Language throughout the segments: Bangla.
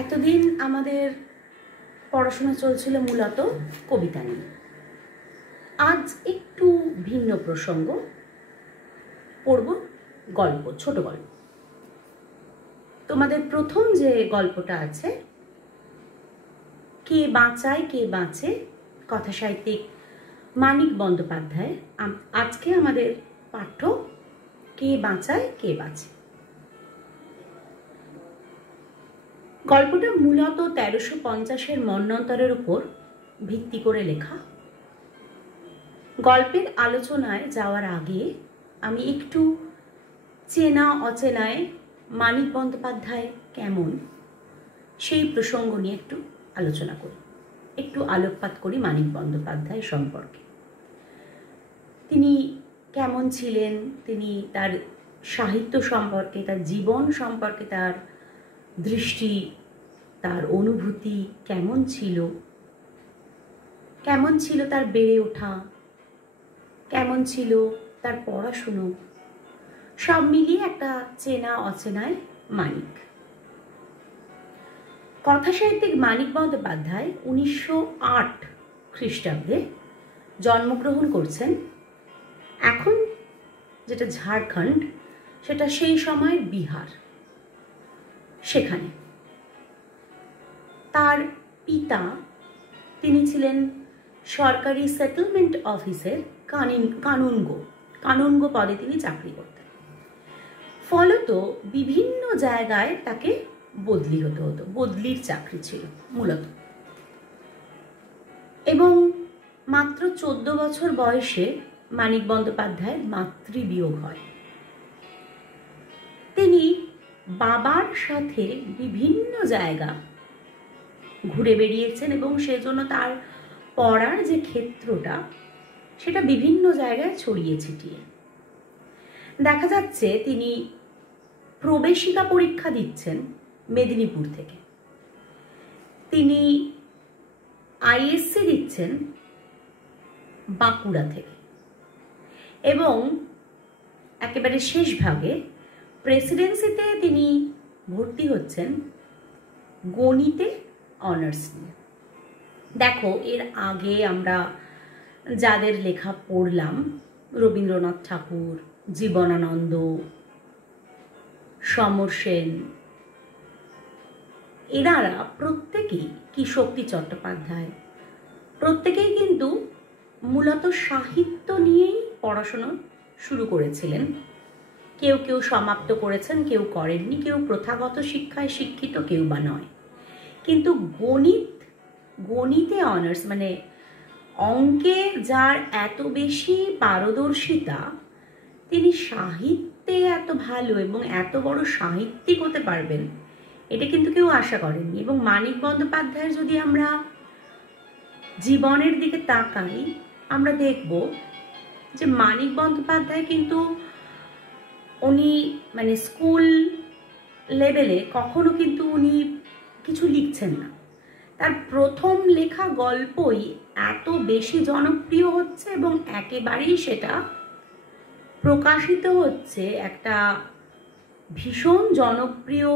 এতদিন আমাদের পড়াশোনা চলছিল মূলত কবিতা নিয়ে। আজ একটু ভিন্ন প্রসঙ্গ, পড়ব গল্প, ছোট গল্প। তোমাদের প্রথম যে গল্পটা আছে, কে বাঁচায় কে বাঁচে, কথা সাহিত্যিক মানিক বন্দ্যোপাধ্যায়। আজকে আমাদের পাঠ্য কে বাঁচায় কে বাঁচে। গল্পটা মূলত 1350-এর মন্বন্তরের উপর ভিত্তি করে লেখা। গল্পের আলোচনায় যাওয়ার আগে আমি একটু চেনা অচেনায় মানিক বন্দ্যোপাধ্যায় কেমন সেই প্রসঙ্গ নিয়ে একটু আলোচনা করি, একটু আলোকপাত করি মানিক বন্দ্যোপাধ্যায় সম্পর্কে। তিনি কেমন ছিলেন, তিনি তার সাহিত্য সম্পর্কে, তার জীবন সম্পর্কে তার দৃষ্টি, তার অনুভূতি কেমন ছিল তার বেড়ে ওঠা, কেমন ছিল তার পড়াশুনো, সব মিলিয়ে একটা চেনা অচেনায় মানিক। কথা সাহিত্যিক মানিক বন্দ্যোপাধ্যায় 1908 খ্রিস্টাব্দে জন্মগ্রহণ করছেন। এখন যেটা ঝাড়খণ্ড, সেটা সেই সময়ের বিহার। সেখানে তার পিতা, তিনি ছিলেন সরকারি সেটেলমেন্ট অফিসের কানুনগো পদে তিনি চাকরি করতেন। ফলত বিভিন্ন জায়গায় তাকে বদলি হতে হতো, বদলির চাকরি ছিল মূলত। এবং মাত্র 14 বছর বয়সে মানিক বন্দ্যোপাধ্যায়ের মাতৃবিয়োগ হয়। তিনি বাবার সাথে বিভিন্ন জায়গা ঘুরে বেরিয়েছেন এবং সেজন্য তার পড়ার যে ক্ষেত্রটা, সেটা বিভিন্ন জায়গায় ছড়িয়ে ছিটিয়ে। দেখা যাচ্ছে তিনি প্রবেশিকা পরীক্ষা দিচ্ছেন মেদিনীপুর থেকে, তিনি আইএসসি দিচ্ছেন বাঁকুড়া থেকে, এবং একেবারে শেষ ভাগে প্রেসিডেন্সিতে তিনি ভর্তি হচ্ছেন গণিতে অনার্স নিয়ে। দেখো, এর আগে আমরা যাদের লেখা পড়লাম, রবীন্দ্রনাথ ঠাকুর, জীবনানন্দ, সমর সেন, এনারা প্রত্যেকেই, কি শক্তি চট্টোপাধ্যায়, প্রত্যেকেই কিন্তু মূলত সাহিত্য নিয়েই পড়াশোনা শুরু করেছিলেন। কেউ কেউ সমাপ্ত করেছেন, কেউ করেননি, কেউ প্রথাগত শিক্ষায় শিক্ষিত, কেউ বা নয়। কিন্তু গণিতে অনার্স, মানে অঙ্কে যার এত বেশি পারদর্শিতা, তিনি সাহিত্যে এত ভালো এবং এত বড় সাহিত্যিক হতে পারবেন, এটা কিন্তু কেউ আশা করেননি। এবং মানিক বন্দ্যোপাধ্যায়ের যদি আমরা জীবনের দিকে তাকাই, আমরা দেখব যে মানিক বন্দ্যোপাধ্যায় কিন্তু উনি মানে স্কুল লেভেলে কখনো কিন্তু উনি কিছু লিখছেন না। তার প্রথম লেখা গল্পই এত বেশি জনপ্রিয় হচ্ছে এবং একেবারেই সেটা প্রকাশিত হচ্ছে একটা ভীষণ জনপ্রিয়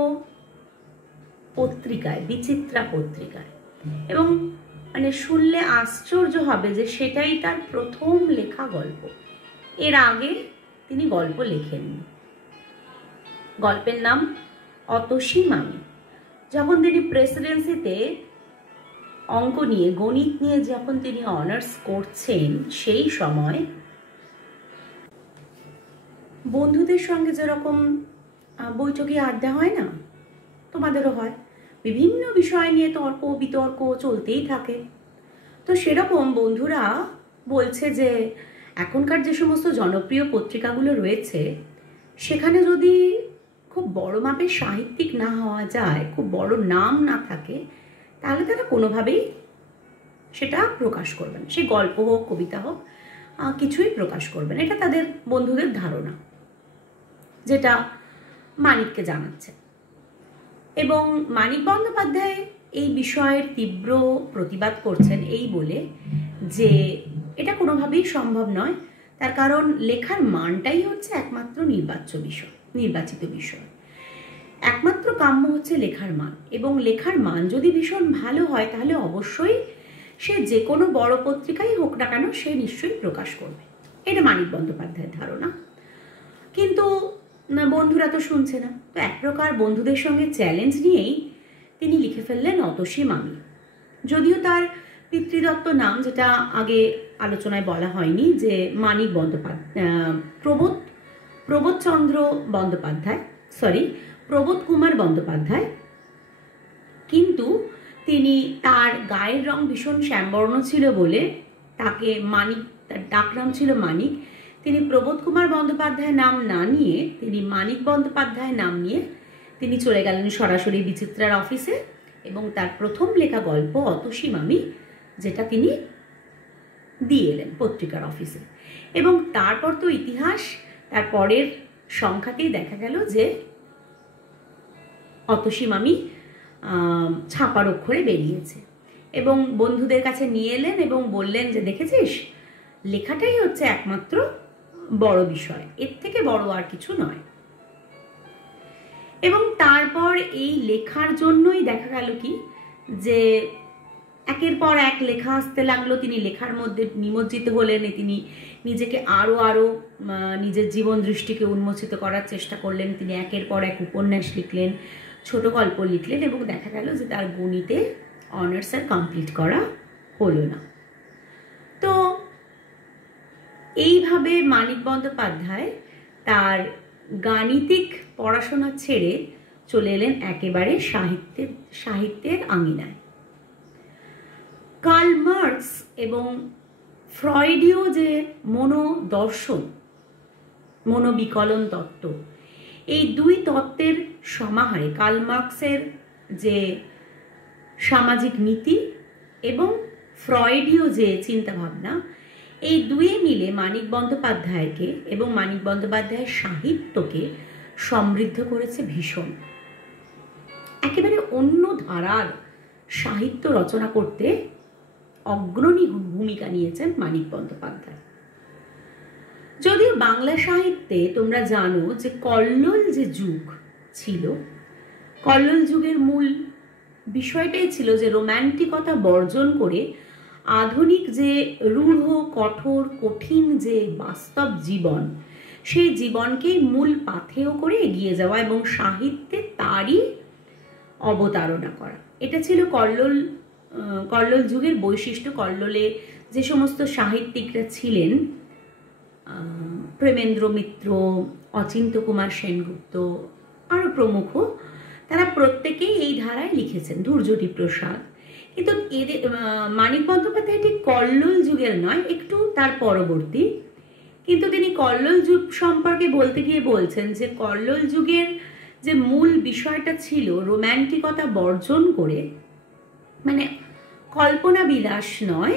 পত্রিকায়, বিচিত্রা পত্রিকায়। এবং মানে শুনলে আশ্চর্য হবে যে সেটাই তার প্রথম লেখা গল্প। এর আগে তিনি গল্প লেখেননি। গল্পের নাম অতসী মামি। যখন তিনি প্রেসিডেন্সিতে অঙ্ক নিয়ে, গণিত নিয়ে যখন তিনি অনার্স করছেন, সেই সময় বন্ধুদের সঙ্গে যেরকম বৈঠকে আড্ডা হয় না, তোমাদেরও হয়, বিভিন্ন বিষয় নিয়ে তর্ক বিতর্ক চলতেই থাকে। তো সেরকম বন্ধুরা বলছে যে এখনকার যে সমস্ত জনপ্রিয় পত্রিকাগুলো রয়েছে, সেখানে যদি খুব বড় মাপের সাহিত্যিক না হওয়া যায়, খুব বড় নাম না থাকে, তাহলে তারা কোনোভাবেই সেটা প্রকাশ করবেন, সে গল্প হোক, কবিতা হোক, কিছুই প্রকাশ করবেন। এটা তাদের বন্ধুদের ধারণা, যেটা মানিককে জানাচ্ছে। এবং মানিক বন্দ্যোপাধ্যায় এই বিষয়ের তীব্র প্রতিবাদ করছেন এই বলে যে এটা কোনোভাবেই সম্ভব নয়। তার কারণ লেখার মানটাই হচ্ছে একমাত্র নির্বাচিত বিষয়। একমাত্র কাম্য হচ্ছে লেখার মান, এবং লেখার মান যদি ভীষণ ভালো হয় তাহলে অবশ্যই সে যে কোনো বড় পত্রিকাই হোক না কেন সে নিশ্চয়ই প্রকাশ করবে। এটা মানিক বন্দ্যোপাধ্যায়ের ধারণা। কিন্তু বন্ধুরা তো শুনছে না, তো এক প্রকার বন্ধুদের সঙ্গে চ্যালেঞ্জ নিয়েই তিনি লিখে ফেললেন অতসী মামি। যদিও তার পিতৃদত্ত নাম, যেটা আগে আলোচনায় বলা হয়নি, যে মানিক বন্দ্যোপাধ্যায়, প্রবোধচন্দ্র বন্দ্যোপাধ্যায়, প্রবোধ কুমার বন্দ্যোপাধ্যায়, কিন্তু তিনি তার গায়ের রং ভীষণ শ্যামবর্ণ ছিল বলে তাকে মানিক, তার ডাকনাম ছিল মানিক। তিনি প্রবোধ কুমার বন্দ্যোপাধ্যায় নাম না নিয়ে তিনি মানিক বন্দ্যোপাধ্যায় নাম নিয়ে তিনি চলে গেলেন সরাসরি বিচিত্রার অফিসে, এবং তার প্রথম লেখা গল্প অতসী মামি, যেটা তিনি দিয়ে এলেন পত্রিকার অফিসে। এবং তারপর তো ইতিহাস, তার পরের সংখ্যাতেই দেখা গেল যে অতসী মামি ছাপার অক্ষরে বেরিয়েছে, এবং বন্ধুদের কাছে নিয়ে এলেন এবং বললেন যে দেখেছিস, লেখাটাই হচ্ছে একমাত্র বড় বিষয়, এর থেকে বড় আর কিছু নয়। এবং তারপর এই লেখার জন্যই দেখা গেল কি, যে একের পর এক লেখা আসতে লাগলো, তিনি লেখার মধ্যে নিমজ্জিত হলেন, তিনি নিজেকে আরো নিজের জীবন দৃষ্টিকে উন্মোচিত করার চেষ্টা করলেন। তিনি একের পর এক উপন্যাস লিখলেন, ছোট গল্প লিখলেন, এবং দেখা গেল যে তার গণিতে অনার্স আর কমপ্লিট করা হলো না। তো এইভাবে মানিক বন্দ্যোপাধ্যায় তার গাণিতিক পড়াশোনা ছেড়ে চলে এলেন একেবারে সাহিত্যের আঙিনায়। কার্ল মার্কস এবং ফ্রয়েডীয় যে মনোদর্শন, মনোবিকলন তত্ত্ব, এই দুই তত্ত্বের সমাহারে কার্ল মার্কসের যে সামাজিক নীতি এবং ফ্রয়েডীয় যে চিন্তাভাবনা, এই দুয়ে মিলে মানিক বন্দ্যোপাধ্যায়কে এবং মানিক বন্দ্যোপাধ্যায়ের সাহিত্যকে সমৃদ্ধ করেছে ভীষণ। একেবারে অন্য ধারার সাহিত্য রচনা করতে অগ্রণী ভূমিকা নিয়েছেন মানিক বন্দ্যোপাধ্যায়। যদিও বাংলা সাহিত্যে তোমরা জানো যে কল্লোল যে যুগ ছিল, কল্লোল যুগের মূল বিষয়টাই ছিল যে রোম্যান্টিকতা বর্জন করে আধুনিক যে রূঢ়, কঠোর, কঠিন যে বাস্তব জীবন, সেই জীবনকে মূল পাথেয় করে এগিয়ে যাওয়া এবং সাহিত্যে তারই অবতারণা করা। এটা ছিল কল্লোল যুগের বৈশিষ্ট্য। কল্লোলে যে সমস্ত সাহিত্যিকরা ছিলেন, প্রেমেন্দ্র মিত্র, অচিন্ত কুমার সেনগুপ্ত, আরও প্রমুখ, তারা প্রত্যেকেই এই ধারায় লিখেছেন, ধূর্যটি প্রসাদ। কিন্তু এদের মানিক বন্দ্যোপাধ্যায় ঠিক কল্লোল যুগের নয়, একটু তার পরবর্তী। কিন্তু তিনি কল্লোল যুগ সম্পর্কে বলতে গিয়ে বলছেন যে কল্লোল যুগের যে মূল বিষয়টা ছিল রোম্যান্টিকতা বর্জন করে, মানে কল্পনা বিলাস নয়,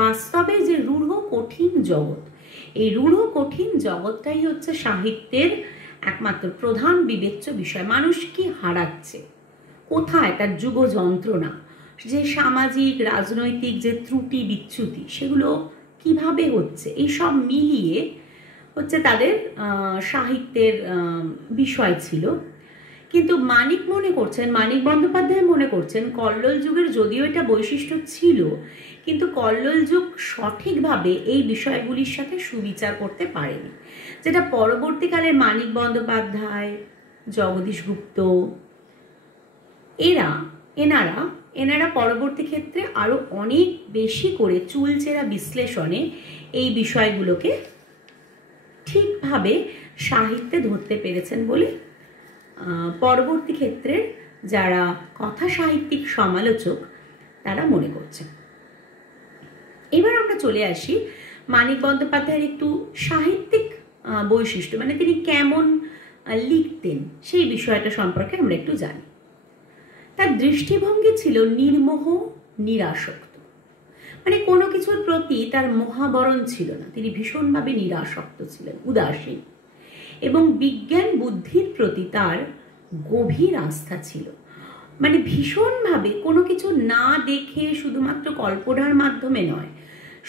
বাস্তবে যে রূঢ় কঠিন জগৎ, এই রূঢ় কঠিন জগৎটাই হচ্ছে সাহিত্যের একমাত্র প্রধান বিবেচ্য বিষয়। মানুষ কি হারাচ্ছে, কোথায় তার যুগ যন্ত্রণা, যে সামাজিক রাজনৈতিক যে ত্রুটি বিচ্যুতি, সেগুলো কিভাবে হচ্ছে, এই সব মিলিয়ে হচ্ছে তাদের সাহিত্যের বিষয় ছিল। কিন্তু মানিক বন্দ্যোপাধ্যায় মনে করছেন কল্লোল যুগের যদিও এটা বৈশিষ্ট্য ছিল, কিন্তু কল্লোল যুগ সঠিকভাবে এই বিষয়গুলির সাথে সুবিচার করতে পারেনি, যেটা পরবর্তীকালে মানিক বন্দ্যোপাধ্যায়, জগদীশ গুপ্ত, এনারা পরবর্তী ক্ষেত্রে আরো অনেক বেশি করে চুলচেরা বিশ্লেষণে এই বিষয়গুলোকে ঠিকভাবে সাহিত্যে ধরতে পেরেছেন বলে পরবর্তী ক্ষেত্রে যারা কথা সাহিত্যিক সমালোচক তারা মনে করছেন। এবার আমরা চলে আসি মানিক বন্দ্যোপাধ্যায়ের একটু সাহিত্যিক বৈশিষ্ট্য, মানে তিনি কেমন লিখতেন সেই বিষয়টা সম্পর্কে আমরা একটু জানি। তার দৃষ্টিভঙ্গি ছিল নির্মোহ, নিরাসক্ত, মানে কোনো কিছুর প্রতি তার মহাবরণ ছিল না। তিনি ভীষণভাবে নিরাসক্ত ছিলেন, উদাসীন, এবং বিজ্ঞান বুদ্ধির প্রতি তার গভীর আস্থা ছিল। মানে ভীষণভাবে কোনো কিছু না দেখে শুধুমাত্র কল্পনার মাধ্যমে নয়,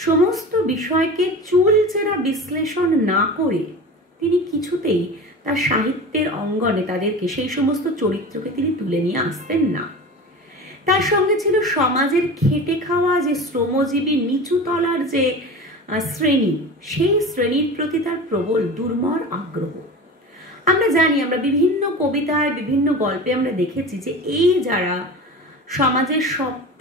সমস্ত বিষয়কে চুলচেরা বিশ্লেষণ না করে তিনি কিছুতেই তার সাহিত্যের অঙ্গনে তাদেরকে সেই সমস্ত চরিত্রকে তিনি তুলে নিয়ে আসতেন না। তার সঙ্গে ছিল সমাজের খেটে খাওয়া যে শ্রমজীবী নিচু তলার যে শ্রেণী, সেই শ্রেণীর প্রতি তার প্রবল দুর্মর আগ্রহ। আমরা জানি, আমরা বিভিন্ন কবিতায় বিভিন্ন গল্পে আমরা দেখেছি যে এই যারা সমাজের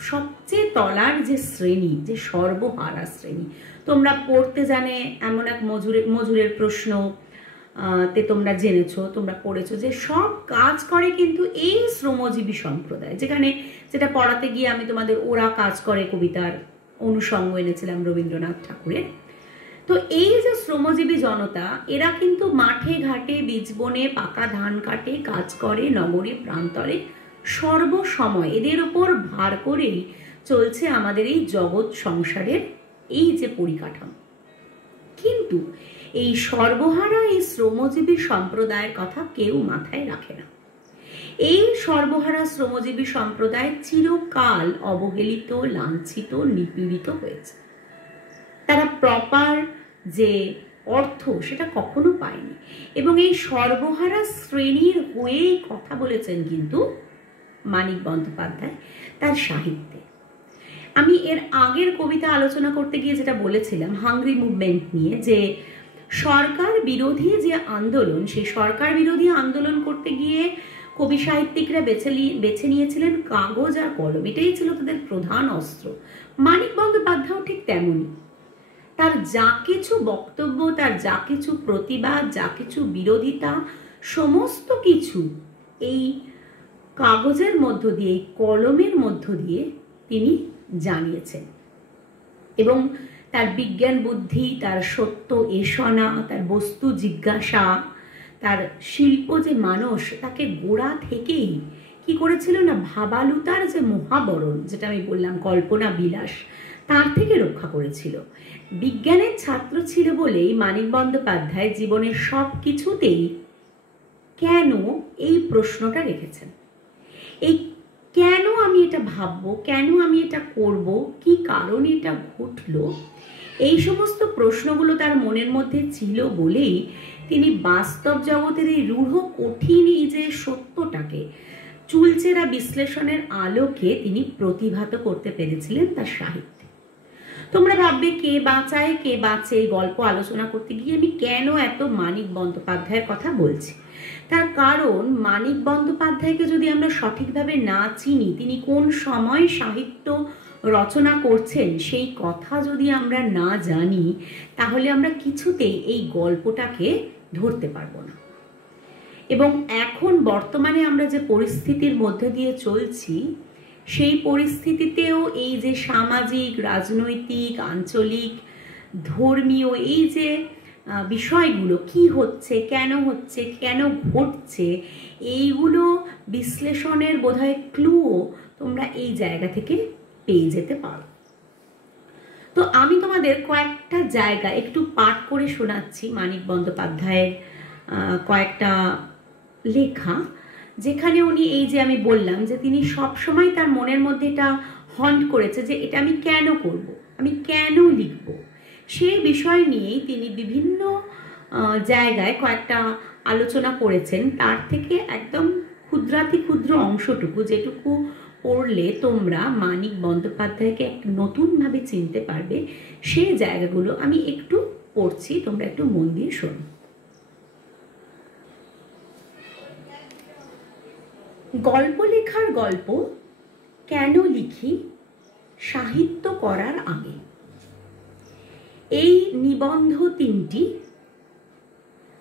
সবচেয়ে তলার যে শ্রেণী, যে সর্বহারা শ্রেণী, তোমরা পড়তে জানে এমন এক মজুরের প্রশ্ন তে তোমরা জেনেছো, তোমরা পড়েছো যে সব কাজ করে কিন্তু এই শ্রমজীবী সম্প্রদায়, যেটা পড়াতে গিয়ে আমি তোমাদের ওরা কাজ করে কবিতার অনুষঙ্গ এনেছিলাম রবীন্দ্রনাথ ঠাকুরের। তো এই যে শ্রমজীবী জনতা, এরা কিন্তু মাঠে ঘাটে বীজ বনে পাকা ধান কাটে, কাজ করে নগরে প্রান্তরে, সর্বসময় এদের ওপর ভার করেই চলছে আমাদের এই জগৎ সংসারের এই যে পরিকাঠামো। কিন্তু এই সর্বহারা এই শ্রমজীবী সম্প্রদায়ের কথা কেউ মাথায় রাখে না। এই সর্বহারা শ্রমজীবী সম্প্রদায় চিরকাল অবহেলিত, লাঞ্ছিত, নিপীড়িত হয়েছে। তারা প্রপার যে অর্থ সেটা কখনো পায়নি, এবং এই সর্বহারা শ্রেণীর হয়ে কথা বলেছেন কিন্তু মানিক বন্দ্যোপাধ্যায় তার সাহিত্যে। আমি এর আগের কবিতা আলোচনা করতে গিয়ে যেটা বলেছিলাম হাংরি মুভমেন্ট নিয়ে, যে সরকার বিরোধী যে আন্দোলন, সেই সরকার বিরোধী আন্দোলন করতে গিয়ে কবি সাহিত্যিকরা বেছে নিয়েছিলেন কাগজ আর কলম, এটাই ছিল তাদের প্রধান অস্ত্র। মানিক বন্দ্যোপাধ্যায় ঠিক তেমনই। তার যা কিছু বক্তব্য, তার যা কিছু প্রতিবাদ, যা কিছু বিরোধিতা, সমস্ত কিছু এই কাগজের মধ্য দিয়ে, এই কলমের মধ্য দিয়ে তিনি জানিয়েছেন। এবং তার বিজ্ঞান বুদ্ধি, তার সত্য এষণা, তার বস্তু জিজ্ঞাসা, তার শিল্প যে মানস, তাকে গোড়া থেকেই কি করেছিল না, ভাবালুতার যে মহাবরণ, যেটা আমি বললাম কল্পনা বিলাস, তার থেকে রক্ষা করেছিল। বিজ্ঞানের ছাত্র ছিল বলেই মানিক বন্দ্যোপাধ্যায় জীবনের সব কিছুতেই কেন এই প্রশ্নটা রেখেছেন। এই কেন আমি এটা ভাববো, কেন আমি এটা করব, কি কারণে এটা ঘটলো, এই সমস্ত প্রশ্নগুলো তার মনের মধ্যে ছিল বলেই তিনি বাস্তব জগতের এই রূঢ় কঠিন এই যে সত্যটাকে চুলচেরা বিশ্লেষণের আলোকে তিনি প্রতিভাত করতে পেরেছিলেন তার সাহিত্যে। তোমরা ভাববে কে বাঁচায় কে বাঁচে, এই গল্প আলোচনা করতে গিয়ে আমি কেন এত মানিক বন্দ্যোপাধ্যায়ের কথা বলছি। তার কারণ মানিক বন্দ্যোপাধ্যায়কে যদি আমরা সঠিকভাবে না চিনি, তিনি কোন সময় সাহিত্য রচনা করছেন সেই কথা যদি আমরা না জানি, তাহলে আমরা কিছুতেই এই গল্পটাকে ধরতে পারবো না। এবং এখন বর্তমানে আমরা যে পরিস্থিতির মধ্যে দিয়ে চলছি, সেই পরিস্থিতিতেও এই যে সামাজিক, রাজনৈতিক, আঞ্চলিক, ধর্মীয় এই যে বিষয়গুলো কি হচ্ছে, কেন ঘটছে, এইগুলো বিশ্লেষণের বোধহয় ক্লুও তোমরা এই জায়গা থেকে পেয়ে যেতে পারো। তো আমি তোমাদের কয়েকটা জায়গা একটু পাঠ করে শোনাচ্ছি মানিক বন্দ্যোপাধ্যায়ের কয়েকটা লেখা, যেখানে উনি এই যে আমি বললাম যে তিনি সবসময় তার মনের মধ্যে এটা হন্ট করেছে যে এটা আমি কেন করব, আমি কেন লিখব, সেই বিষয় নিয়েই তিনি বিভিন্ন জায়গায় কয়েকটা আলোচনা করেছেন। তার থেকে একদম ক্ষুদ্রাতি ক্ষুদ্র অংশটুকু, যেটুকু পড়লে তোমরা মানিক বন্দ্যোপাধ্যায়কে একটু নতুনভাবে চিনতে পারবে, সেই জায়গাগুলো আমি একটু পড়ছি, তোমরা একটু মন দিয়ে শোনো। গল্প লেখার গল্প কেন লিখি সাহিত্য করার আগে, এই নিবন্ধ তিনটি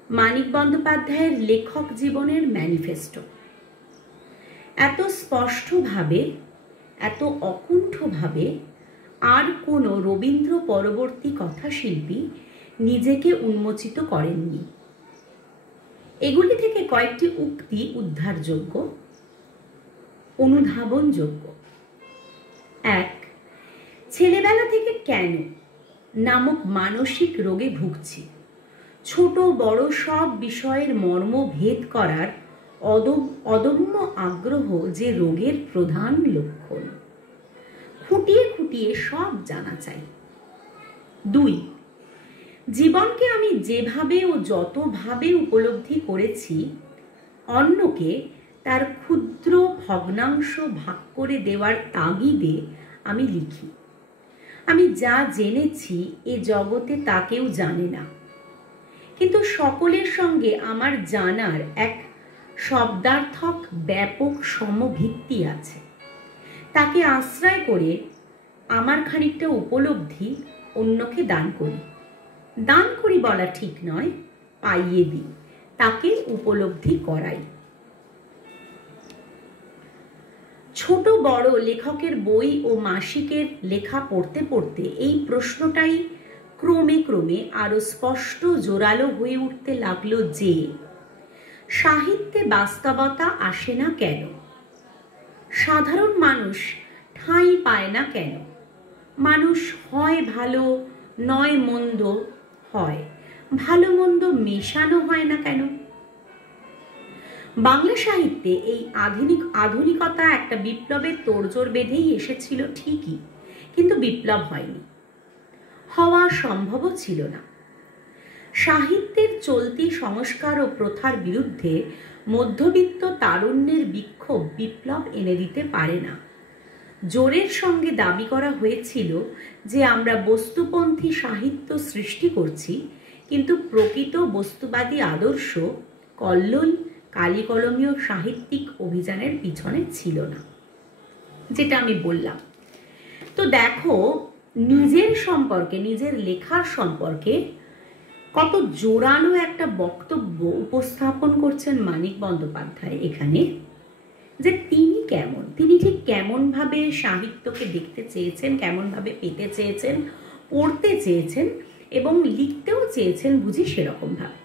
মানিক বন্দ্যোপাধ্যায়ের লেখক জীবনের ম্যানিফেস্টো। এত স্পষ্টভাবে, এত অকুণ্ঠভাবে আর কোনো রবীন্দ্র পরবর্তী কথাশিল্পী নিজেকে উন্মোচিত করেননি। এগুলি থেকে কয়েকটি উক্তি উদ্ধারযোগ্য, অনুধাবনযোগ্য। 1. ছেলেবেলা থেকে কেন নামক মানসিক রোগে ভুগছি। ছোট বড় সব বিষয়ের মর্ম ভেদ করার অদম্য আগ্রহ যে রোগের প্রধান লক্ষণ। খুঁটিয়ে খুঁটিয়ে সব জানা চাই। 2. জীবনকে আমি যেভাবে ও যতভাবে উপলব্ধি করেছি, অন্যকে তার ক্ষুদ্র ভগ্নাংশ ভাগ করে দেওয়ার তাগিদে আমি লিখি। আমি যা জেনেছি এ জগতে তা কেউ জানে না, কিন্তু সকলের সঙ্গে আমার জানার এক শব্দার্থক ব্যাপক সমভিত্তি আছে। তাকে আশ্রয় করে আমার খানিকটা উপলব্ধি অন্যকে দান করি। দান করি বলা ঠিক নয়, পাইয়ে দিই, তাকে উপলব্ধি করাই। ছোট বড় লেখকের বই ও মাসিকের লেখা পড়তে পড়তে এই প্রশ্নটাই ক্রমে ক্রমে আরো স্পষ্ট জোরালো হয়ে উঠতে লাগলো যে সাহিত্যে বাস্তবতা আসে না কেন? সাধারণ মানুষ ঠাঁই পায় না কেন? মানুষ হয় ভালো নয় মন্দ হয়, ভালো মন্দ মেশানো হয় না কেন? বাংলা সাহিত্যে এই আধুনিকতা একটা বিপ্লবের তোড়জোড় বেঁধেই এসেছিল ঠিকই, কিন্তু বিপ্লব হয়নি, হওয়া সম্ভবও ছিল না। সাহিত্যের চলতি সংস্কার ও প্রথার বিরুদ্ধে মধ্যবিত্ত তারুণ্যের বিক্ষোভ বিপ্লব এনে দিতে পারে না। জোরের সঙ্গে দাবি করা হয়েছিল যে আমরা বস্তুপন্থী সাহিত্য সৃষ্টি করছি, কিন্তু প্রকৃত বস্তুবাদী আদর্শ কল্লোল কালিকলমীয় সাহিত্যিক অভিযানের পিছনে ছিল না, যেটা আমি বললাম। তো দেখো, নিজের সম্পর্কে, নিজের লেখার সম্পর্কে কত জোরালো একটা বক্তব্য উপস্থাপন করছেন মানিক বন্দ্যোপাধ্যায় এখানে, যে তিনি কেমন, তিনি ঠিক কেমনভাবে সাহিত্যকে দেখতে চেয়েছেন, কেমনভাবে পেতে চেয়েছেন, পড়তে চেয়েছেন এবং লিখতেও চেয়েছেন বুঝি সেরকমভাবে।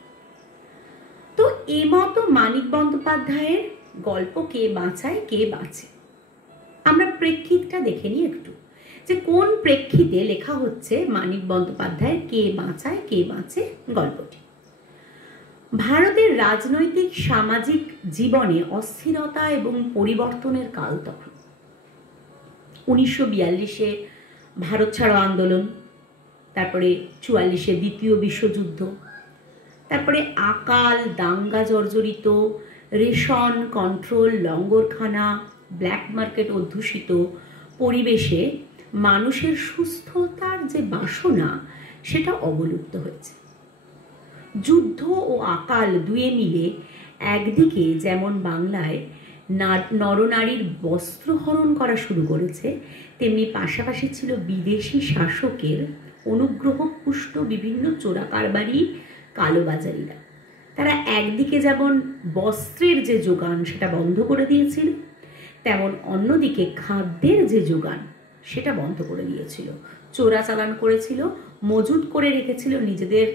তো এ মতো মানিক বন্দ্যোপাধ্যায়ের গল্প কে বাঁচায় কে বাঁচে, আমরা প্রেক্ষিতটা দেখে নিই একটু, যে কোন প্রেক্ষিতে লেখা হচ্ছে মানিক বন্দ্যোপাধ্যায়ের কে বাঁচায় কে বাঁচে গল্পটি। ভারতের রাজনৈতিক সামাজিক জীবনে অস্থিরতা এবং পরিবর্তনের কাল তখন। 1942-এ ভারত ছাড়ো আন্দোলন, তারপরে 44-এ দ্বিতীয় বিশ্বযুদ্ধ, তারপরে আকাল, দাঙ্গা জর্জরিত, রেশন কন্ট্রোল, লঙ্গরখানা, ব্ল্যাক মার্কেট অধ্যুষিত পরিবেশে মানুষের সুস্থতার যে বাসনা সেটা অবলুপ্ত হয়েছে। যুদ্ধ ও আকাল দুয়ে মিলে একদিকে যেমন বাংলায় নরনারীর বস্ত্রহরণ করা শুরু করেছে, তেমনি পাশাপাশি ছিল বিদেশি শাসকের অনুগ্রহ পুষ্ট বিভিন্ন চোরাকারবারি, কালোবাজারিরা। তারা একদিকে যেমন বস্ত্রের যে যোগান সেটা বন্ধ করে দিয়েছিল, তেমন অন্যদিকে খাদ্যের যে যোগান সেটা বন্ধ করে দিয়েছিল, চোরাচালান করেছিল, মজুত করে রেখেছিল নিজেদের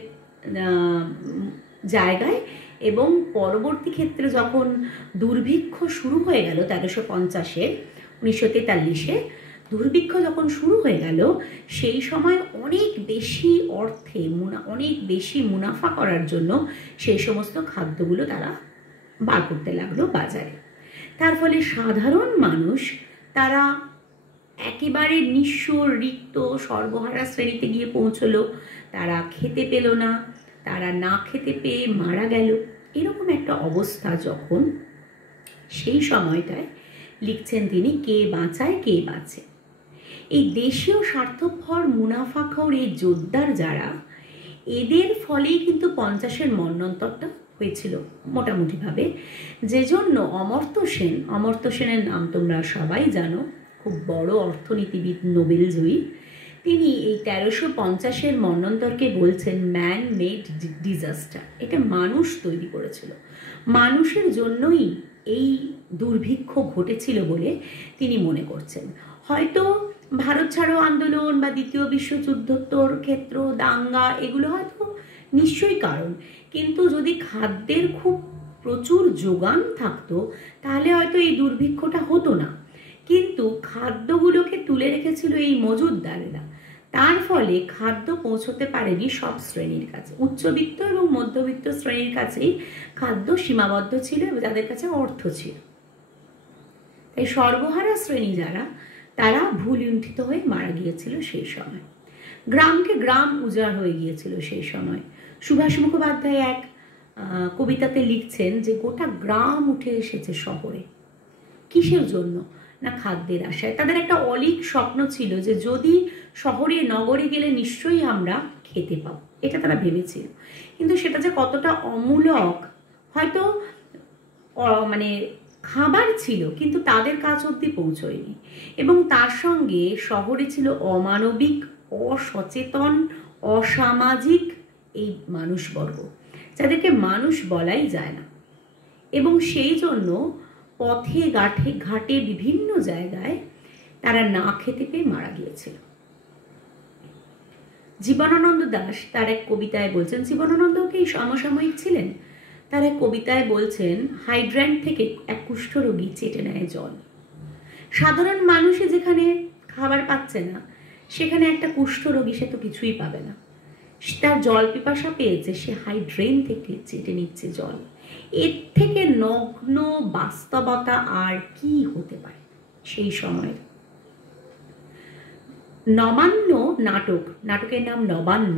জায়গায়। এবং পরবর্তী ক্ষেত্রে যখন দুর্ভিক্ষ শুরু হয়ে গেল 1350-এ, 1943-এ দুর্ভিক্ষ যখন শুরু হয়ে গেল, সেই সময় অনেক বেশি অর্থে অনেক বেশি মুনাফা করার জন্য সেই সমস্ত খাদ্যগুলো তারা বার করতে লাগলো বাজারে। তার ফলে সাধারণ মানুষ তারা একেবারে নিঃস্ব, রিক্ত, সর্বহারা শ্রেণীতে গিয়ে পৌঁছলো। তারা খেতে পেল না, তারা না খেতে পেয়ে মারা গেল। এরকম একটা অবস্থা যখন, সেই সময়টায় লিখছেন তিনি কে বাঁচায় কে বাঁচে। এই দেশীয় স্বার্থপর মুনাফাখোর এই জোরদার যারা, এদের ফলেই কিন্তু 50-এর মন্বন্তরটা হয়েছিল মোটামুটিভাবে। যে জন্য অমর্ত্য সেনের নাম তোমরা সবাই জানো, খুব বড় অর্থনীতিবিদ, নোবেল জয়ী, তিনি এই 1350-এর মন্বন্তরকে বলছেন ম্যান মেড ডিজাস্টার। এটা মানুষ তৈরি করেছিল, মানুষের জন্যই এই দুর্ভিক্ষ ঘটেছিল বলে তিনি মনে করছেন। হয়তো ভারত ছাড়ো আন্দোলন বা দ্বিতীয় বিশ্বযুদ্ধোত্তর ক্ষেত্র, দাঙ্গা, এগুলো হয়তো নিশ্চয়ই কারণ, কিন্তু যদি খাদ্যের খুব প্রচুর যোগান থাকতো তাহলে হয়তো এই দুর্ভিক্ষটা হতো না। কিন্তু খাদ্যগুলোকে তুলে রেখেছিল এই মজুতদারেরা, তার ফলে খাদ্য পৌঁছতে পারেনি সব শ্রেণীর কাছে। উচ্চবিত্ত এবং মধ্যবিত্ত শ্রেণীর কাছেই খাদ্য সীমাবদ্ধ ছিল, যাদের কাছে অর্থ ছিল। তাই সর্বহারা শ্রেণী যারা, তারা ভুলুণ্ঠিত হয়ে মারা গিয়েছিল সেই সময়। গ্রামকে গ্রাম উজাড় হয়ে গিয়েছিল সেই সময়। সুভাষ মুখোপাধ্যায় এক কবিতাতে লিখছেন যে গোটা গ্রাম উঠে এসেছে শহরে। কিসের জন্য? না খাদ্যের আশায়। তাদের একটা অলীক স্বপ্ন ছিল যে যদি শহরে নগরে গেলে নিশ্চয়ই আমরা খেতে পাবো, এটা তারা ভেবেছিল। কিন্তু সেটা যে কতটা অমূলক, হয়তো মানে খাবার ছিল কিন্তু তাদের কাছ অবধি পৌঁছয়নি। এবং তার সঙ্গে শহরে ছিল অমানবিক, অসচেতন, অসামাজিক এই মানুষবর্গ, যাদেরকে মানুষ বলাই যায় না। এবং সেই জন্য পথে ঘাটে বিভিন্ন জায়গায় তারা না খেতে পেয়ে মারা গিয়েছিল। জীবনানন্দ দাশ তার এক কবিতায় বলছেন, জীবনানন্দও কি সমসাময়িক ছিলেন, তার এক কবিতায় বলছেন, হাইড্র্যান্ট থেকে এক কুষ্ঠরোগী চেটে নেয় জল। সাধারণ মানুষে যেখানে খাবার পাচ্ছে না, সেখানে একটা কুষ্ঠরোগী সে তো কিছুই পাবে না। তার জল পিপাসা পেয়েছে, সে হাইড্রেন থেকে চেটে নিচ্ছে জল। এর থেকে নগ্ন বাস্তবতা আর কি হতে পারে সেই সময়ের? নবান্ন নাটকের নাম নবান্ন,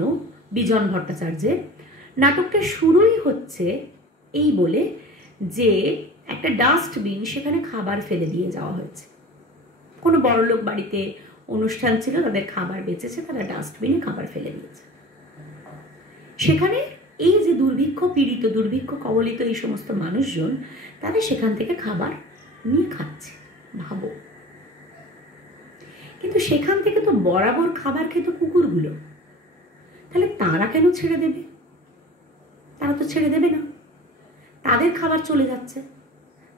বিজন ভট্টাচার্যের। নাটকটা শুরুই হচ্ছে এই বলে যে একটা ডাস্টবিন, সেখানে খাবার ফেলে দিয়ে যাওয়া হয়েছে। কোনো বড়লোক বাড়িতে অনুষ্ঠান ছিল, তাদের খাবার বেঁচেছে, তারা ডাস্টবিনে খাবার ফেলে দিয়েছে। সেখানে এই যে দুর্ভিক্ষ পীড়িত, দুর্ভিক্ষ কবলিত এই সমস্ত মানুষজন, তারা সেখান থেকে খাবার নিয়ে খাচ্ছে। ভাবো, কিন্তু সেখান থেকে তো বরাবর খাবার খেত কুকুরগুলো, তাহলে তারা কেন ছেড়ে দেবে? তারা তো ছেড়ে দেবে না, তাদের খাবার চলে যাচ্ছে,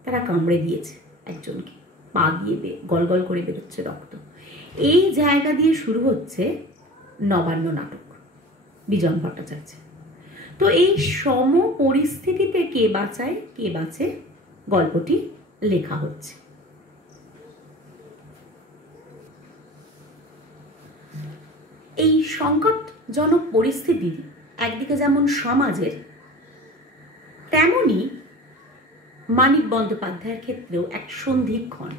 তারা কামড়ে দিয়েছে একজনকে, পা দিয়ে গল করে বেরোচ্ছে রক্ত। এই জায়গা দিয়ে শুরু হচ্ছে নবান্ন নাটক, বিজন ভট্টাচার্য। তো এই সম পরিস্থিতিতে কে বাঁচায় কে বাঁচে গল্পটি লেখা হচ্ছে। এই সংকটজনক পরিস্থিতি একদিকে যেমন সমাজের, তেমনি মানিক বন্দ্যোপাধ্যায়ের ক্ষেত্রেও এক সন্ধিক্ষণ।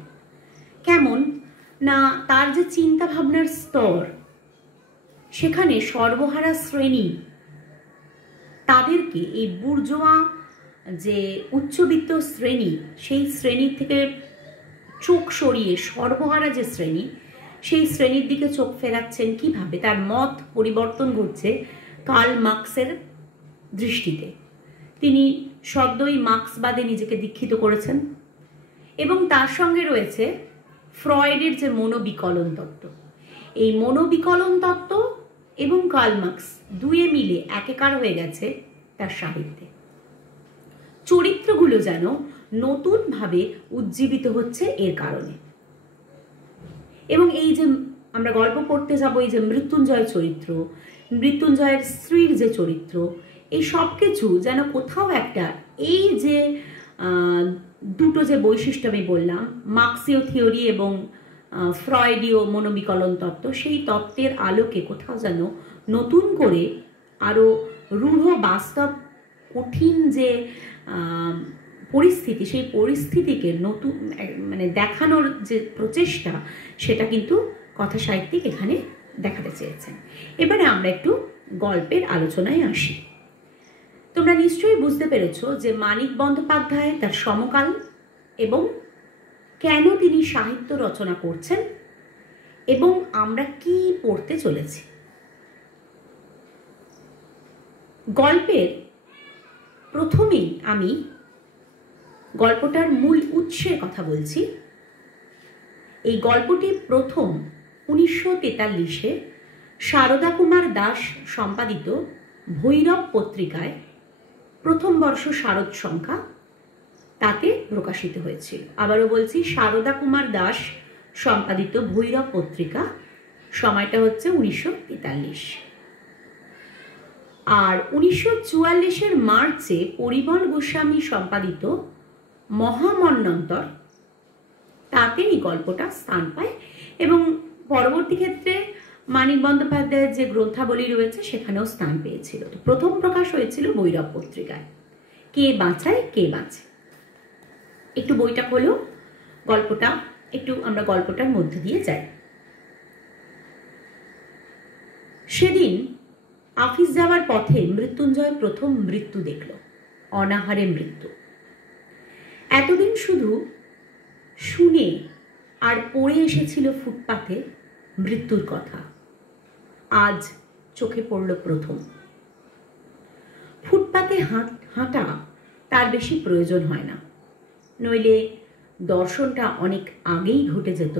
কেমন না, তার যে চিন্তা ভাবনার স্তর, সেখানে সর্বহারা শ্রেণী, তাদেরকে এই বুর্জোয়া যে উচ্চবিত্ত শ্রেণী, সেই শ্রেণীর থেকে চোখ সরিয়ে সর্বহারা যে শ্রেণী, সেই শ্রেণীর দিকে চোখ ফেরাচ্ছেন কিভাবে? তার মত পরিবর্তন ঘটছে কার্ল মার্কসের দৃষ্টিতে। তিনি সদ্যই মার্ক্সবাদে নিজেকে দীক্ষিত করেছেন এবং তার সঙ্গে রয়েছে ফ্রয়েডের যে মনোবিকলন তত্ত্ব। এই মনোবিকলন তত্ত্ব এবং কার্ল মার্কস দুয়ে মিলে একাকার হয়ে গেছে তার সাহিত্যে। চরিত্রগুলো যেন নতুনভাবে উজ্জীবিত হচ্ছে এর কারণে। এবং এই যে আমরা গল্প পড়তে যাব, এই যে মৃত্যুঞ্জয় চরিত্র, মৃত্যুঞ্জয়ের স্ত্রীর যে চরিত্র, এই সব কিছু যেন কোথাও একটা এই যে দুটো যে বৈশিষ্ট্য আমি বললাম, মার্ক্সীয় থিওরি এবং ফ্রয়েডীয় মনোবিকলন তত্ত্ব, সেই তত্ত্বের আলোকে কোথাও যেন নতুন করে আরও রূঢ় বাস্তব কঠিন যে পরিস্থিতি, সেই পরিস্থিতিকে নতুন মানে দেখানোর যে প্রচেষ্টা, সেটা কিন্তু কথা সাহিত্যিক এখানে দেখাতে চেয়েছেন। এবারে আমরা একটু গল্পের আলোচনায় আসি। তোমরা নিশ্চয়ই বুঝতে পেরেছ যে মানিক বন্দ্যোপাধ্যায় তার সমকাল এবং কেন তিনি সাহিত্য রচনা করছেন এবং আমরা কি পড়তে চলেছি। গল্পের প্রথমেই আমি গল্পটার মূল উৎসের কথা বলছি। এই গল্পটি প্রথম 1943-এ সারদা কুমার দাস সম্পাদিত ভৈরব পত্রিকায় প্রথম বর্ষ শারদ সংখ্যা, তাতে প্রকাশিত হয়েছিল। আবারও বলছি, সারদা কুমার দাস সম্পাদিত ভৈরব পত্রিকা, সময়টা হচ্ছে 1943। আর 1944-এর মার্চে পরিমল গোস্বামী সম্পাদিত মহামন্বন্তর, তাতে এই গল্পটা স্থান পায় এবং পরবর্তী ক্ষেত্রে মানিক বন্দ্যোপাধ্যায়ের যে গ্রন্থাবলী রয়েছে সেখানেও স্থান পেয়েছিল। তো প্রথম প্রকাশ হয়েছিল ভৈরব পত্রিকায়। কে বাঁচায় কে বাঁচে, একটু বইটা খোলো, গল্পটা একটু আমরা গল্পটার মধ্যে দিয়ে যাই। সেদিন অফিস যাওয়ার পথে মৃত্যুঞ্জয় প্রথম মৃত্যু দেখল, অনাহারে মৃত্যু। এতদিন শুধু শুনে আর পড়ে এসেছিল ফুটপাতে মৃত্যুর কথা, আজ চোখে পড়ল প্রথম। ফুটপাতে হাঁটা তার বেশি প্রয়োজন হয় না, নইলে দর্শনটা অনেক আগেই ঘটে যেত,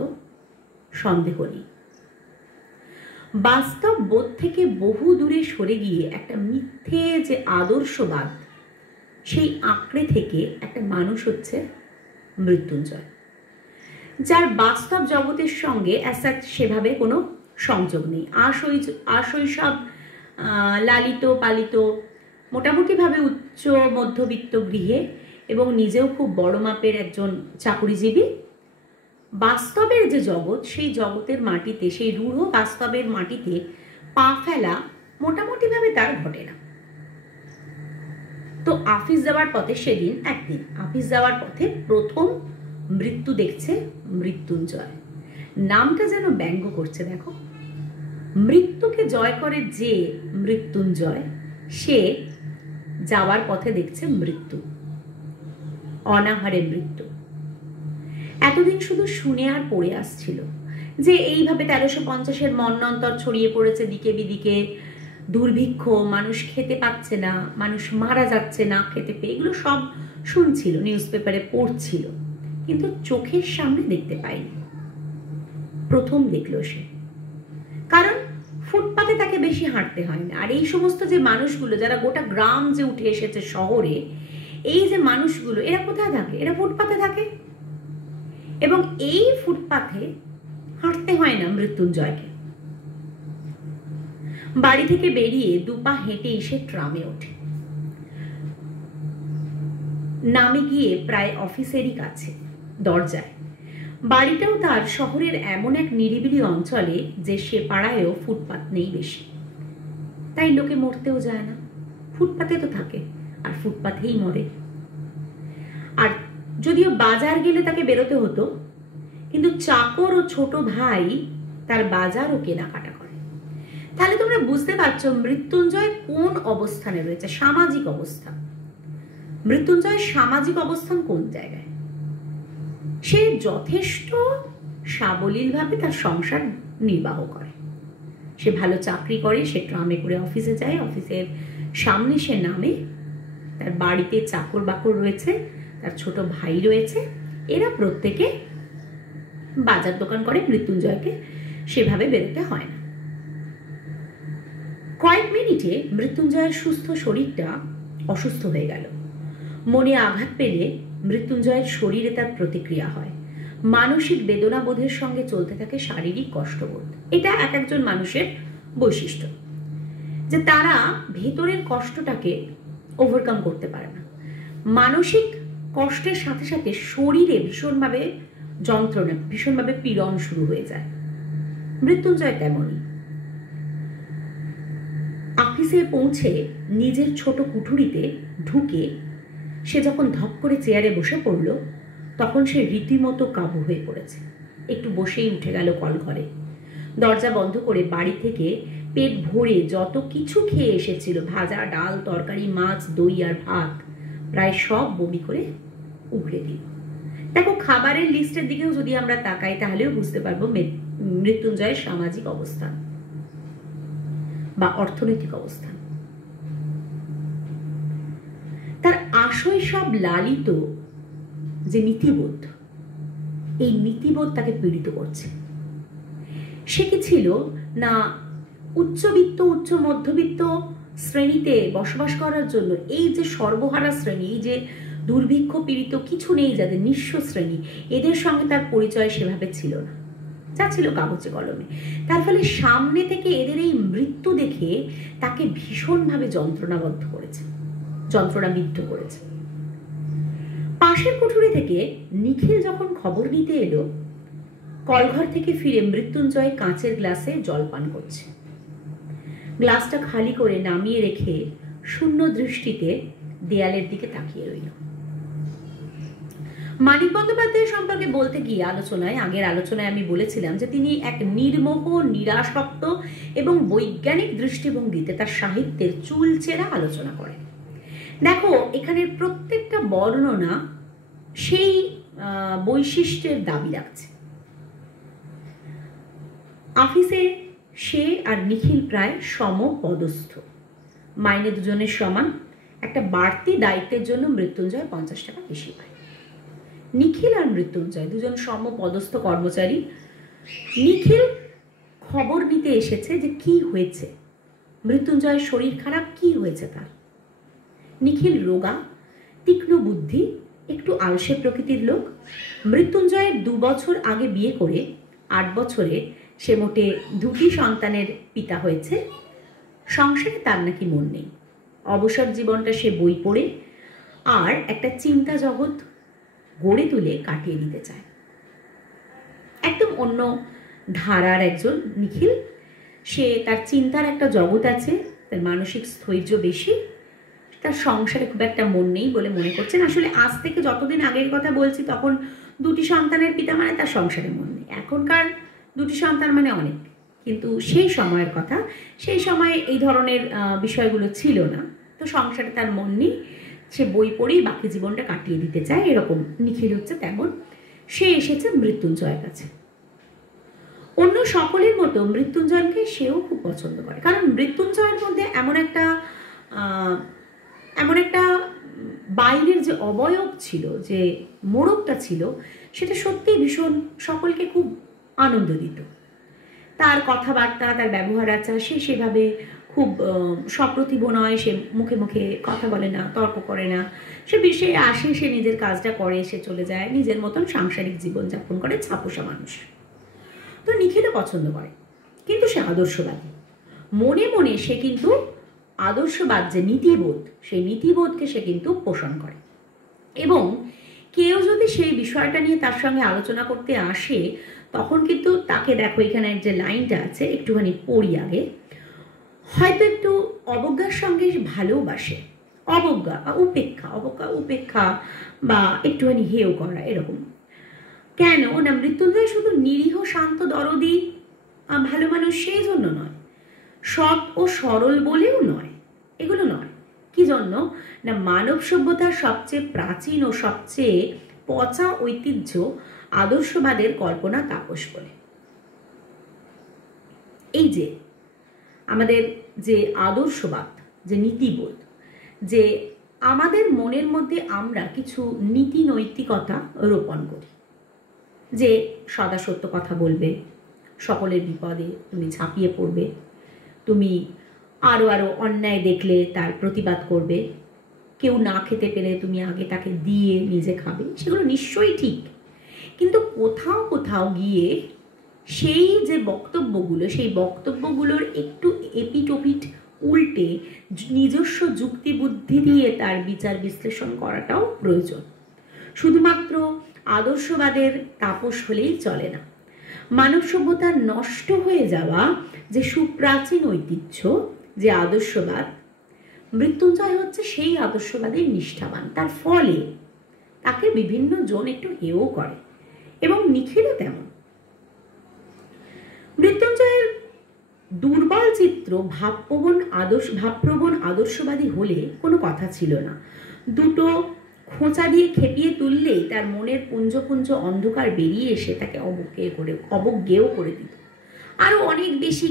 সন্দেহ নেই। বাস্তব বোধ থেকে বহু দূরে সরে গিয়ে একটা মিথ্যে যে আদর্শবাদ, সেই আঁকড়ে থেকে একটা মানুষ হচ্ছে মৃত্যুঞ্জয়, যার বাস্তব জগতের সঙ্গে সেভাবে কোনো সংযোগ নেই। আশৈশব লালিত পালিত মোটামুটিভাবে উচ্চ মধ্যবিত্ত গৃহে এবং নিজেও খুব বড় মাপের একজন চাকুরিজীবী। বাস্তবের যে জগৎ, সেই জগতের মাটিতে, সেই রূঢ় বাস্তবের মাটিতে পা ফেলা মোটামুটিভাবে তার ঘটে না। তো অফিস যাওয়ার পথে সেদিন একদিন অফিস যাওয়ার পথে প্রথম মৃত্যু দেখছে মৃত্যুঞ্জয়। নামটা যেন ব্যঙ্গ করছে, দেখো, মৃত্যুকে জয় করে যে মৃত্যুঞ্জয়, সে যাওয়ার পথে দেখছে মৃত্যু, অনাহারে মৃত্যু। এতদিন শুধু শুনে আর পড়ে আসছিল যে এইভাবে 1350-এর মন্বন্তর ছড়িয়ে পড়েছে দিকে বিদিকে, দুর্ভিক্ষ, মানুষ খেতে পাচ্ছে না, মানুষ মারা যাচ্ছে না খেতে পেয়ে, এগুলো সব শুনছিল, নিউজ পেপারে পড়ছিল, কিন্তু চোখের সামনে দেখতে পায়নি। প্রথম দেখলো সে, কারণ ফুটপাতে তাকে বেশি হাঁটতে হয় না। আর এই সমস্ত যে মানুষগুলো, যারা গোটা গ্রাম যে উঠে এসেছে শহরে, এই যে মানুষগুলো, এরা কোথায় থাকে? এরা ফুটপাতে থাকে। এবং এই ফুটপাথে হাঁটতে হয় না মৃত্যুঞ্জয়কে। বাড়ি থেকে বেরিয়ে দুপা হেঁটে এসে ট্রামে ওঠে, নামে গিয়ে প্রায় অফিসেরই কাছে দরজায়। বাড়িটাও তার শহরের এমন এক নিরিবিলি অঞ্চলে যে সে পাড়ায়ও ফুটপাত নেই বেশি, তাই লোকে মরতেও যায় না, ফুটপাতে তো থাকে আর ফুটপাতেই মরে। আর যদিও বাজার গেলে তাকে বেরোতে হতো, কিন্তু চাকর ও ছোট ভাই তার বাজার ও কেনাকাটা করে। তাহলে তোমরা বুঝতে পারছো মৃত্যুঞ্জয় কোন অবস্থানে রয়েছে, সামাজিক অবস্থা। মৃত্যুঞ্জয়ের সামাজিক অবস্থান কোন জায়গায়? সে যথেষ্ট সাবলীলভাবে তার সংসার নির্বাহ করে, সে ভালো চাকরি করে, সে ট্রামে করে অফিসে যায়, অফিসের সামনে সে নামে, তার বাড়িতে চাকর বাকর রয়েছে, তার ছোট ভাই রয়েছে, এরা প্রত্যেকে বাজার দোকান করে। মৃত্যুঞ্জয়কে সেভাবে বেরোতে হয় না। কয়েক মিনিটে মৃত্যুঞ্জয়ের সুস্থ শরীরটা অসুস্থ হয়ে গেল। মনে আঘাত পেলে মৃত্যুঞ্জয়ের শরীরে তার প্রতিক্রিয়া হয়, মানসিক বেদনাবোধের সঙ্গে চলতে থাকে শারীরিক কষ্টবোধ। এটা এক একজন মানুষের বৈশিষ্ট্য, যে তারা ভেতরের কষ্টটাকে ওভারকাম করতে পারে না। মানসিক কষ্টের সাথে সাথে শরীরে ভীষণভাবে যন্ত্রণা, ভীষণভাবে পীড়ন শুরু হয়ে যায়। মৃত্যুঞ্জয় তেমনই। অফিসে পৌঁছে নিজের ছোট কুঠুরিতে ঢুকে সে যখন ধপ করে চেয়ারে বসে পড়ল, তখন সে রীতিমতো কাবু হয়ে পড়েছে। একটু বসেই উঠে গেল কলঘরে, দরজা বন্ধ করে বাড়ি থেকে পেট ভরে যত কিছু খেয়ে এসেছিল, ভাজা, ডাল, তরকারি, মাছ, দই আর ভাত, প্রায় সব বমি করে উগড়ে দিল। দেখো, খাবারের লিস্টের দিকেও যদি আমরা তাকাই তাহলেও বুঝতে পারবো মৃত্যুঞ্জয়ের সামাজিক অবস্থান বা অর্থনৈতিক অবস্থান। তার আশৈশব লালিত যে নীতিবোধ, এই নীতিবোধ তাকে পীড়িত করছে। সে কি ছিল না উচ্চবিত্ত, উচ্চ মধ্যবিত্ত শ্রেণীতে বসবাস করার জন্য এই যে সর্বহারা শ্রেণী, এই যে দুর্ভিক্ষ পীড়িত, কিছু নেই যাদের, নিঃস্ব শ্রেণী, এদের সঙ্গে তার পরিচয় সেভাবে ছিল না, যা ছিল কাগজে কলমে। তার ফলে সামনে থেকে এদের এই মৃত্যু দেখে তাকে ভীষণভাবে যন্ত্রণাবদ্ধ করেছে, যন্ত্রণাবিদ্ধ করেছে। পাশের কুঠুরি থেকে নিখিল যখন খবর নিতে এলো, কলঘর থেকে ফিরে মৃত্যুঞ্জয় কাঁচের গ্লাসে জল পান করছে। গ্লাসটা খালি করে নামিয়ে রেখে শূন্য দৃষ্টিতে দেয়ালের দিকে তাকিয়ে রইল। মানিক বন্দ্যোপাধ্যায় সম্পর্কে বলতে গিয়ে আগের আলোচনায় আমি বলেছিলাম যে তিনি এক নির্মোহ, নিরাসক্ত এবং বৈজ্ঞানিক দৃষ্টিভঙ্গিতে তার সাহিত্যের চুলচেরা আলোচনা করেন। দেখো, এখানের প্রত্যেকটা বর্ণনা সেই বৈশিষ্ট্যের দাবি রাখছে। আফিসে সে আর নিখিল প্রায় সমপদস্থ, মাইনে দুজনের সমান। একটা বাড়তি দায়িত্বের জন্য মৃত্যুঞ্জয় 50 টাকা বেশি পায়। নিখিল আর মৃত্যুঞ্জয় দুজন সমপদস্থ কর্মচারী। নিখিল খবর নিতে এসেছে যে কি হয়েছে, মৃত্যুঞ্জয়ের শরীর খারাপ, কি হয়েছে তার। নিখিল রোগা, তীক্ষ্ণ বুদ্ধি, একটু আলসে প্রকৃতির লোক। মৃত্যুঞ্জয়ের 2 বছর আগে বিয়ে করে 8 বছরে সে মোটে 2টি সন্তানের পিতা হয়েছে। সংসারে তার নাকি মন নেই। অবসর জীবনটা সে বই পড়ে আর একটা চিন্তা জগৎ গড়ে তুলে কাটিয়ে দিতে চায়। একদম অন্য ধারার একজন নিখিল। সে তার চিন্তার একটা জগৎ আছে, তার মানসিক স্থৈর্য বেশি, তার সংসারে খুব একটা মন নেই বলে মনে করছেন। আসলে আজ থেকে যতদিন আগের কথা বলছি তখন 2টি সন্তানের পিতা মানে তার সংসারে মন নেই। এখনকার 2টি সন্তান মানে অনেক, কিন্তু সেই সময়ের কথা, সেই সময়ে এই ধরনের বিষয়গুলো ছিল না। তো সংসারে তার মন নেই, সে বই পড়েই বাকি জীবনটা কাটিয়ে দিতে চায়, এরকম নিখিল হচ্ছে তেমন। সে এসেছে মৃত্যুঞ্জয়ের কাছে। অন্য সকলের মতো মৃত্যুঞ্জয়কে সেও খুব পছন্দ করে, কারণ মৃত্যুঞ্জয়ের মধ্যে এমন একটা বাইরের যে অবয়ব ছিল, যে মোড়কটা ছিল, সেটা সত্যিই ভীষণ সকলকে খুব আনন্দ দিত। তার কথাবার্তা, তার ব্যবহার আচার, সে সেভাবে খুব সপ্রতিভ নয়, সে মুখে মুখে কথা বলে না, তর্ক করে না, সে আসে, সে নিজের কাজটা করে, সে চলে যায়, নিজের মতন সাংসারিক জীবনযাপন করে, ছাপোষা মানুষ। তো নিখিলও পছন্দ করে, কিন্তু সে আদর্শবাদী। মনে মনে সে কিন্তু আদর্শবাদ, যে নীতিবোধ, সেই নীতিবোধকে সে কিন্তু পোষণ করে। এবং কেউ যদি সেই বিষয়টা নিয়ে তার সঙ্গে আলোচনা করতে আসে, তখন কিন্তু তাকে, দেখো এখানে যে লাইনটা আছে, একটুখানি পড়ি আগে, হয়তো একটু অবজ্ঞার সঙ্গে ভালোবাসে, অবজ্ঞা বা উপেক্ষা বা একটুখানি হেয় করা, এরকম। কেন না, মৃত্যুঞ্জয় শুধু নিরীহ, শান্ত, দরদি, ভালো মানুষ সেই জন্য নয়, সৎ ও সরল বলেও নয়, এগুলো নয়। কি জন্য না, মানব সভ্যতার সবচেয়ে প্রাচীন ও সবচেয়ে পচা ঐতিহ্য আদর্শবাদের কল্পনা তাপস বলে। এই যে আমাদের যে আদর্শবাদ, যে নীতিবোধ, যে আমাদের মনের মধ্যে আমরা কিছু নীতি নৈতিকতা রোপণ করি, যে সদা সত্য কথা বলবে, সকলের বিপদে তুমি ঝাঁপিয়ে পড়বে, তুমি আরো অন্যায় দেখলে তার প্রতিবাদ করবে, কেউ না খেতে পেলে তুমি আগে তাকে দিয়ে নিজে খাবে, সেগুলো নিশ্চয়ই ঠিক। কিন্তু কোথাও কোথাও গিয়ে সেই যে বক্তব্যগুলো, সেই বক্তব্যগুলোর একটু এপিটোপিট উল্টে নিজস্ব যুক্তিবুদ্ধি দিয়ে তার বিচার বিশ্লেষণ করাটাও প্রয়োজন। শুধুমাত্র আদর্শবাদের তাপস হলেই চলে না। মানব সভ্যতার নষ্ট হয়ে যাওয়া যে সুপ্রাচীন ঐতিহ্য, যে আদর্শবাদ, মৃত্যুঞ্জয় হচ্ছে সেই আদর্শবাদের নিষ্ঠাবান। তার ফলে তাকে বিভিন্ন জন একটু হেয় করে, এবং নিখিলও তেমন। মৃত্যুঞ্জয়ের দুর্বল চিত্র ভাবপ্রবণ আদর্শবাদী হলে কোনো কথা ছিল না। দুটো খোঁচা দিয়ে খেপিয়ে তুললেই তার মনের পুঞ্জ পুঞ্জ অন্ধকার বেরিয়ে এসে তাকে অবজ্ঞেয় করে দিত। আরও অনেক বেশি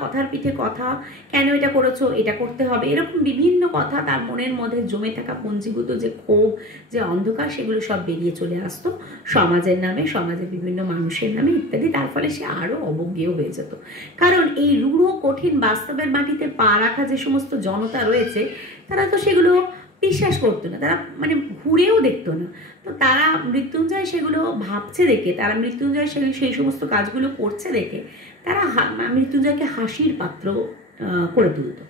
কথার পিঠে কথা, কেন এটা করেছো, এটা করতে হবে, এরকম বিভিন্ন কথা তার মনের মধ্যে জমে থাকা পুঞ্জীভূত যে ক্ষোভ, যে অন্ধকার, সেগুলো সব বেরিয়ে চলে আসতো সমাজের নামে, সমাজের বিভিন্ন মানুষের নামে ইত্যাদি। তার ফলে সে আরও অবজ্ঞেয় হয়ে যেত। কারণ এই রূঢ় কঠিন বাস্তবের মাটিতে পা রাখা যে সমস্ত জনতা রয়েছে, তারা তো সেগুলো বিশ্বাস করতো না, তারা মানে ঘুরেও দেখতো না। তো তারা মৃত্যুঞ্জয় সেগুলো ভাবছে দেখে, তারা মৃত্যুঞ্জয় সেই সমস্ত কাজগুলো করছে দেখে তারা মৃত্যুঞ্জয়কে হাসির পাত্র করে তুলত।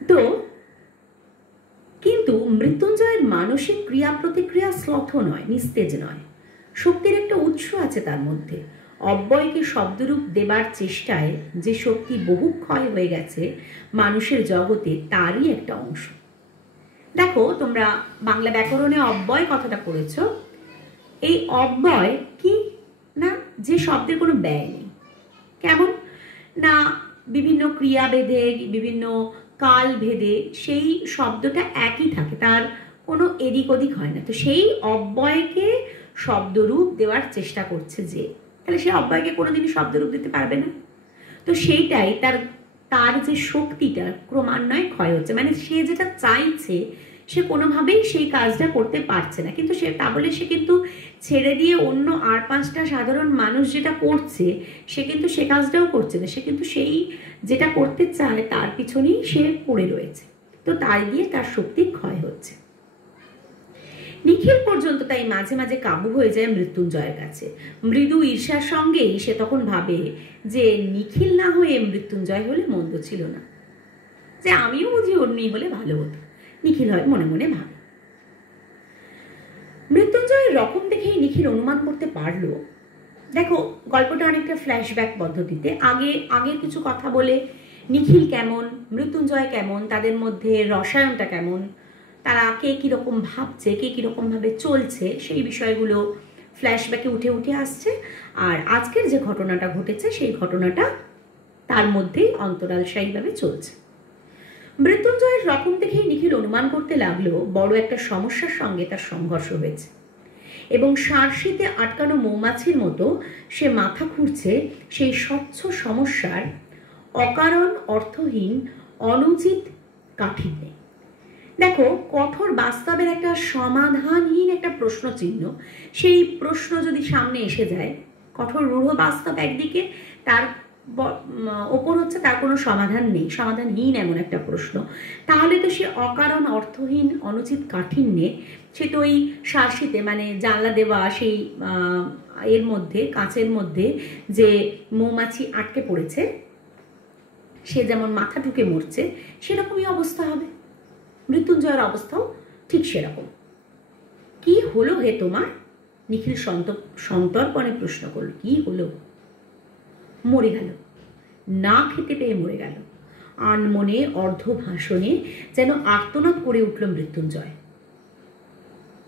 তো কিন্তু মৃত্যুঞ্জয়ের মানসিক ক্রিয়া প্রতিক্রিয়া শ্লথ নয়, নিস্তেজ নয়। শক্তির একটা উৎস আছে তার মধ্যে। অব্যয়কে শব্দরূপ দেবার চেষ্টায় যে শক্তি বহু ক্ষয় হয়ে গেছে মানুষের জগতে, তারই একটা অংশ। দেখো, তোমরা বাংলা ব্যাকরণে অব্যয় কথাটা পড়েছ। এই অব্যয় কি না, যে শব্দের কোনো ব্যয় নেই। কেমন না, বিভিন্ন ক্রিয়া ভেদে, বিভিন্ন কাল ভেদে সেই শব্দটা একই থাকে, তার কোনো এদিক ওদিক হয় না। তো সেই অব্যয়কে শব্দরূপ দেওয়ার চেষ্টা করছে যে, তাহলে সেই অব্যয়কে কোনোদিনই শব্দরূপ দিতে পারবে না। তো সেইটাই তার যে শক্তিটা ক্রমান্বয়ে ক্ষয় হচ্ছে, মানে সে যেটা চাইছে সে কোনোভাবেই সেই কাজটা করতে পারছে না। কিন্তু তা বলে সে কিন্তু ছেড়ে দিয়ে অন্য আর 5টা সাধারণ মানুষ যেটা করছে সে কিন্তু সে কাজটাও করছে না। সে কিন্তু সেই যেটা করতে চায় তার পিছনেই সে পড়ে রয়েছে। তো তাই দিয়ে তার শক্তি ক্ষয় হচ্ছে। নিখিল পর্যন্ত তাই মাঝে মাঝে কাবু হয়ে যায় মৃত্যুঞ্জয়ের কাছে। মৃদু ঈর্ষার সঙ্গেই সে তখন ভাবে যে নিখিল না হয়ে মৃত্যুঞ্জয় হলে মন্দ ছিল না, যে আমিও বুঝি অন্যই হলে ভালো হতো। নিখিল হয় মনে মনে ভাবে। মৃত্যুঞ্জয়ের রকম দেখেই নিখিল অনুমান করতে পারলো। দেখো, গল্পটা অনেকটা ফ্ল্যাশব্যাক পদ্ধতিতে আগের কিছু কথা বলে নিখিল কেমন, মৃত্যুঞ্জয় কেমন, তাদের মধ্যে রসায়নটা কেমন, তারা কে কীরকম ভাবছে, কে কীরকমভাবে চলছে, সেই বিষয়গুলো ফ্ল্যাশব্যাকে উঠে উঠে আসছে। আর আজকের যে ঘটনাটা ঘটেছে সেই ঘটনাটা তার মধ্যেই অন্তরালশায়ীভাবে চলছে। মৃত্যুঞ্জয়ের রকম দেখেই নিখিল অনুমান করতে লাগলো বড় একটা সমস্যার সঙ্গে তার সংঘর্ষ হয়েছে, এবং সারশিতে আটকানো মৌমাছির মতো সে মাথা খুঁড়ছে সেই স্বচ্ছ সমস্যার অকারণ, অর্থহীন, অনুচিত কাঠিন্যে। দেখো, কঠোর বাস্তবের একটা সমাধানহীন একটা প্রশ্ন চিহ্ন, সেই প্রশ্ন যদি সামনে এসে যায়, কঠোর রূঢ় বাস্তব একদিকে, তার ওপর হচ্ছে তার কোনো সমাধান নেই, সমাধানহীন এমন একটা প্রশ্ন, তাহলে তো সে অকারণ, অর্থহীন, অনুচিত কাঠিন্যে সে তো ওই সারশিতে, মানে জানলা দেওয়া সেই এর মধ্যে, কাঁচের মধ্যে যে মৌমাছি আটকে পড়েছে, সে যেমন মাথা ঢুকে মরছে, সেরকমই অবস্থা হবে। মৃত্যুঞ্জয়ের অবস্থাও ঠিক সেরকম। কি হলো হে তোমার? নিখিল সন্তর্পণে প্রশ্ন করল। কি হলো? মরে গেল, না খেতে পেয়ে মরে গেল। আনমনে অর্ধ ভাষণে যেন আর্তনাদ করে উঠল মৃত্যুঞ্জয়।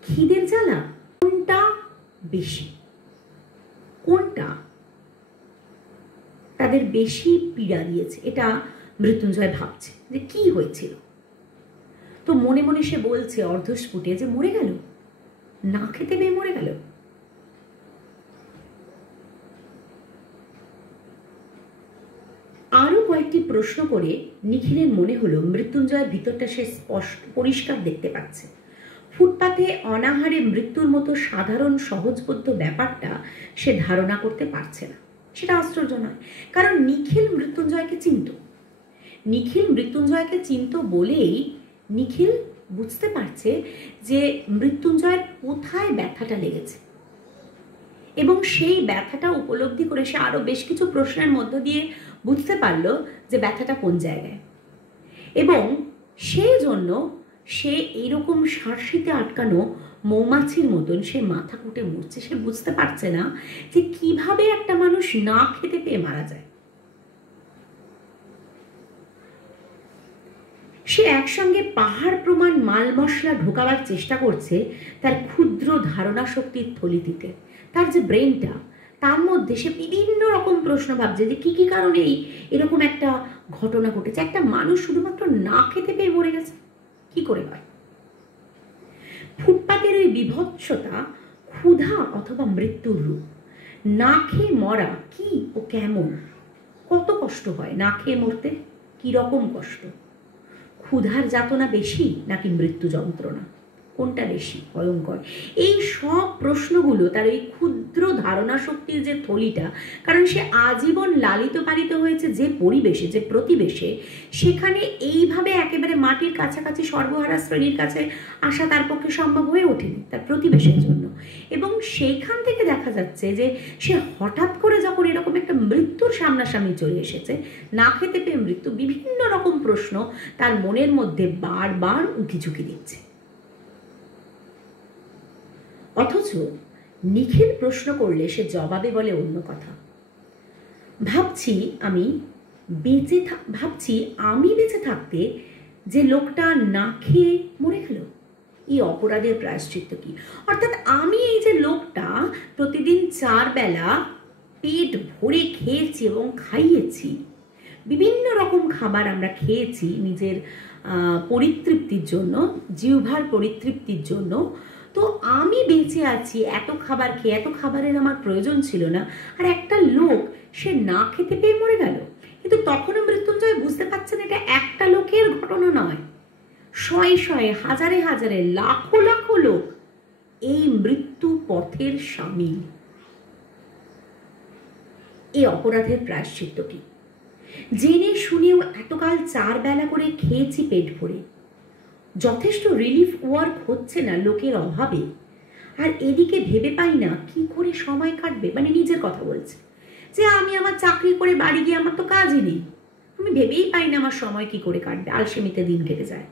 খিদের জ্বালা কোনটা বেশি, কোনটা তাদের বেশি পীড়া দিয়েছে, এটা মৃত্যুঞ্জয় ভাবছে যে কি হয়েছিল। তো মনে মনে সে বলছে অর্ধস্ফুটে যে মরে গেল, না খেতে পেয়ে মরে গেল। আরো কয়েকটি প্রশ্ন করে নিখিলের মনে হলো মৃত্যুঞ্জয়ের ভিতরটা সে পরিষ্কার দেখতে পাচ্ছে। ফুটপাতে অনাহারে মৃত্যুর মতো সাধারণ সহজবোধ্য ব্যাপারটা সে ধারণা করতে পারছে না। সেটা আশ্চর্য নয়, কারণ নিখিল মৃত্যুঞ্জয়কে চিনত। নিখিল মৃত্যুঞ্জয়কে চিনত বলেই নিখিল বুঝতে পারছে যে মৃত্যুঞ্জয়ের কোথায় ব্যথাটা লেগেছে, এবং সেই ব্যথাটা উপলব্ধি করে সে আরো বেশ কিছু প্রশ্নের মধ্য দিয়ে বুঝতে পারল যে ব্যথাটা কোন জায়গায়, এবং সেই জন্য সে এইরকম সারশিতে আটকানো মৌমাছির মতন সে মাথা কুটে মরছে। সে বুঝতে পারছে না যে কিভাবে একটা মানুষ না খেতে পেয়ে মারা যায়। সে একসঙ্গে পাহাড় প্রমাণ মাল মশলা ঢোকাবার চেষ্টা করছে তার ক্ষুদ্র ধারণা শক্তির থলিটিতে। তার যে ব্রেনটা, তার মধ্যে সে বিভিন্ন রকম প্রশ্ন ভাবছে যে কি কি কারণে এরকম একটা ঘটনা ঘটেছে। একটা মানুষ শুধুমাত্র না খেতে পেয়ে মরে গেছে, কি করে হয়? ফুটপাতের ওই বিভৎসতা ক্ষুধা অথবা মৃত্যুর রূপ। না খেয়ে মরা কি ও কেমন, কত কষ্ট হয় না খেয়ে মরতে, কি রকম কষ্ট? ক্ষুধার যাতনা বেশি নাকি মৃত্যু যন্ত্রণা, কোনটা বেশি ভয়ঙ্কর? এই সব প্রশ্নগুলো তার ওই ক্ষুদ্র ধারণা শক্তির যে থলিটা, কারণ সে আজীবন লালিত পালিত হয়েছে যে পরিবেশে, যে প্রতিবেশে, সেখানে এইভাবে একেবারে মাটির কাছাকাছি সর্বহারা শ্রেণীর কাছে আসা তার পক্ষে সম্ভব হয়ে ওঠেনি তার প্রতিবেশের জন্য। এবং সেইখান থেকে দেখা যাচ্ছে যে সে হঠাৎ করে যখন এরকম একটা মৃত্যুর সামনাসামনি চলে এসেছে, না খেতে পেয়ে মৃত্যু, বিভিন্ন রকম প্রশ্ন তার মনের মধ্যে বারবার উঁকি ঝুঁকি দিচ্ছে। অথচ নিখিল প্রশ্ন করলে সে জবাবে বলে অন্য কথা। ভাবছি আমি বেঁচে থাকতে যে লোকটা না খেয়ে মরে গেল, এই অপরাধের প্রায়শ্চিত্ত কি? অর্থাৎ আমি এই যে লোকটা প্রতিদিন 4 বেলা পেট ভরে খেয়েছি এবং খাইয়েছি, বিভিন্ন রকম খাবার আমরা খেয়েছি নিজের পরিতৃপ্তির জন্য, জিহ্বার পরিতৃপ্তির জন্য, তো আমি বেঁচে আছি এত খাবার খেয়ে, এত খাবারের আমার প্রয়োজন ছিল না, আর একটা লোক সে না খেতে পেয়ে মরে গেল। কিন্তু তখনও মৃত্যুঞ্জয় বুঝতে পারছেন এটা একটা লোকের ঘটনা নয়, শয়ে শয়ে, হাজারে হাজারে, লাখো লাখো লোক এই মৃত্যু পথের সামিল। এই অপরাধের প্রায়শ্চিত্ত কি? জেনে শুনেও এতকাল 4 বেলা করে খেয়েছি পেট ভরে, যথেষ্ট রিলিফ ওয়ার্ক হচ্ছে না লোকের অভাবে, আর এদিকে ভেবে পাই না কি করে সময় কাটবে। মানে নিজের কথা বলছে যে আমি আমার চাকরি করে বাড়ি গিয়ে আমার তো কাজই নেই, আমি ভেবেই পাই না আমার সময় কি করে কাটবে, আলসেমিতে দিন কেটে যায়।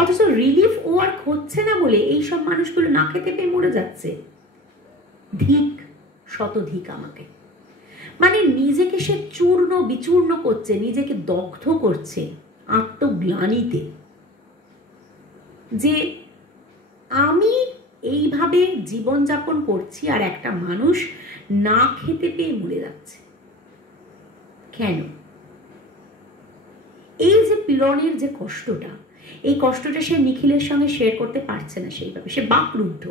অথচ রিলিফ ওয়ার্ক হচ্ছে না বলে এইসব মানুষগুলো না খেতে পেয়ে মরে যাচ্ছে। ধিক, শতধিক আমাকে। মানে নিজেকে সে চূর্ণ বিচূর্ণ করছে, নিজেকে দগ্ধ করছে আত্মগ্লানিতে, যে আমি এইভাবে জীবনযাপন করছি আর একটা মানুষ না খেতে পেয়ে মরে যাচ্ছে কেন? এই যে পীড়নের যে কষ্টটা, এই কষ্টটা সে নিখিলের সঙ্গে শেয়ার করতে পারছে না সেইভাবে, সে বাকরুদ্ধ,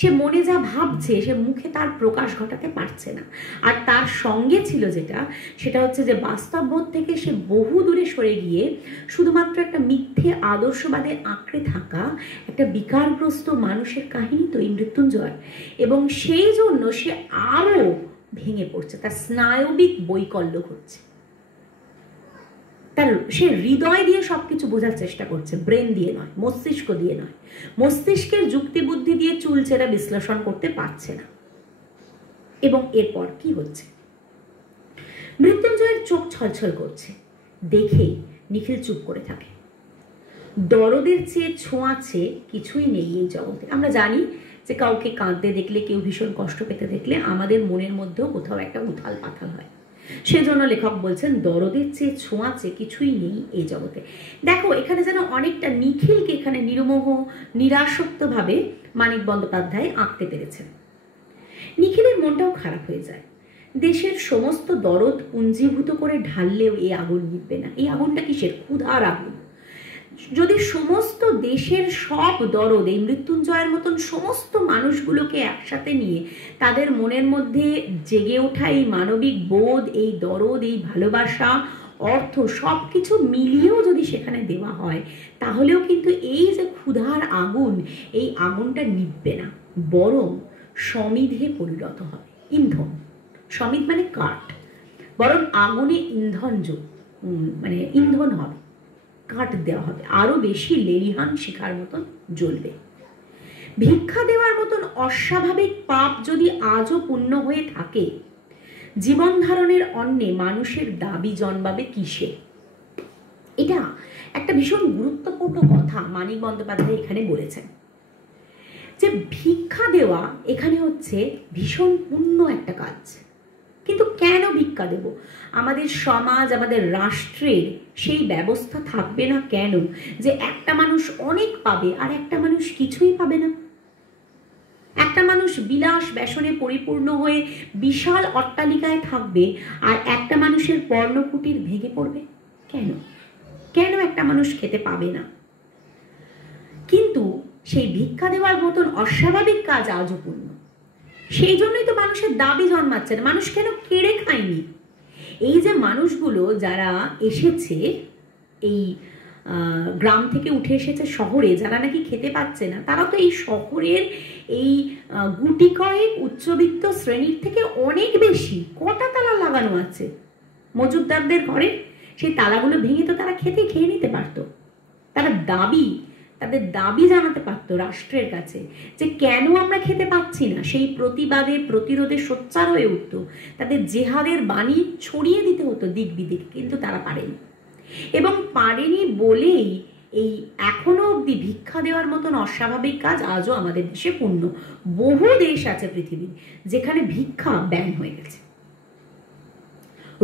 সে মনে যা ভাবছে সে মুখে তার প্রকাশ ঘটাতে পারছে না। আর তার সঙ্গে ছিল যেটা, সেটা হচ্ছে যে বাস্তববোধ থেকে সে বহু দূরে সরে গিয়ে শুধুমাত্র একটা মিথ্যে আদর্শবাদে আঁকড়ে থাকা একটা বিকারগ্রস্ত মানুষের কাহিনী তো এই মৃত্যুঞ্জয়, এবং সেই জন্য সে আরো ভেঙে পড়ছে, তার স্নায়বিক বৈকল্য ঘটছে, তার সে হৃদয় দিয়ে সবকিছু বোঝার চেষ্টা করছে, ব্রেন দিয়ে নয়, মস্তিষ্ক দিয়ে নয়, মস্তিষ্কের যুক্তিবুদ্ধি দিয়ে চুলচেরা বিশ্লেষণ করতে পারছে না। এবং এরপর কি হচ্ছে? মৃত্যুঞ্জয়ের চোখ ছলছল করছে, দেখে নিখিল চুপ করে থাকে। দরদের চেয়ে ছোঁয়াছে কিছুই নেই এই জগতে। আমরা জানি যে কাউকে কাঁদতে দেখলে, কেউ ভীষণ কষ্ট পেতে দেখলে আমাদের মনের মধ্যেও কোথাও একটা উথাল পাথাল হয়। সেজন্য লেখক বলছেন দরদের চেয়ে ছোঁয়াছে কিছুই নেই এই জগতে। দেখো এখানে যেন অনেকটা নিখিলকে এখানে নির্মোহ নিরাসক্তভাবে মানিক বন্দ্যোপাধ্যায় আঁকতে পেরেছেন। নিখিলের মনটাও খারাপ হয়ে যায়। দেশের সমস্ত দরদ পুঞ্জীভূত করে ঢাললেও এই আগুন নিভবে না। এই আগুনটা কিসের? ক্ষুধার আগুন। যদি সমস্ত দেশের সব দরদ এই মৃত্যুঞ্জয়ের মতন সমস্ত মানুষগুলোকে একসাথে নিয়ে তাদের মনের মধ্যে জেগে ওঠা এই মানবিক বোধ, এই দরদ, এই ভালোবাসা, অর্থ সব কিছু মিলিয়েও যদি সেখানে দেওয়া হয়, তাহলেও কিন্তু এই যে ক্ষুধার আগুন, এই আগুনটা নিভবে না, বরং সমিধে পরিণত হবে, ইন্ধন। সমিধ মানে কাঠ, বরং আগুনে মানে ইন্ধন হবে, কাঠ দেওয়া হবে, আরো বেশি লেলিহান শিখার মতন জ্বলবে। ভিক্ষা দেওয়ার মতন অস্বাভাবিক পাপ যদি আজও পুণ্য হয়ে থাকে, জীবন ধারণের অন্নে মানুষের দাবি জন্মাবে কিসে? এটা একটা ভীষণ গুরুত্বপূর্ণ কথা মানিক বন্দ্যোপাধ্যায় এখানে বলেছেন, যে ভিক্ষা দেওয়া এখানে হচ্ছে ভীষণ পুণ্য একটা কাজ। কিন্তু কেন ভিক্ষা দেব? আমাদের সমাজ, আমাদের রাষ্ট্রের সেই ব্যবস্থা থাকবে না কেন যে একটা মানুষ অনেক পাবে আর একটা মানুষ কিছুই পাবে না? একটা মানুষ বিলাস ব্যসনে পরিপূর্ণ হয়ে বিশাল অট্টালিকায় থাকবে আর একটা মানুষের পর্ণকুটির ভেঙে পড়বে কেন? কেন একটা মানুষ খেতে পাবে না? কিন্তু সেই ভিক্ষা দেওয়ার মতন অস্বাভাবিক কাজ আজও পূর্ণ। সেই জন্যই তো মানুষের দাবি জন্মাচ্ছে না। মানুষ কেন কেড়ে খায়নি? এই যে মানুষগুলো যারা এসেছে এই গ্রাম থেকে উঠে এসেছে শহরে, যারা নাকি খেতে পাচ্ছে না, তারা তো এই শহরের এই গুটি কয়েক উচ্চবিত্ত শ্রেণীর থেকে অনেক বেশি। কটা তালা লাগানো আছে মজুদদারদের ঘরে, সেই তালাগুলো ভেঙে তো তারা খেয়ে নিতে পারতো। তাদের দাবি জানাতে পারতো রাষ্ট্রের কাছে যে কেন আমরা খেতে পাচ্ছি না, সেই প্রতিবাদে প্রতিরোধে সোচ্চার হয়ে উঠতো, তাদের জেহাদের বাণী ছড়িয়ে দিতে হতো দিক বিদিক, কিন্তু তারা পারেনি। এবং পারেনি বলেই এই এখনো অবধি ভিক্ষা দেওয়ার মতন অস্বাভাবিক কাজ আজও আমাদের দেশে পূর্ণ। বহু দেশ আছে পৃথিবীর যেখানে ভিক্ষা ব্যান হয়ে গেছে।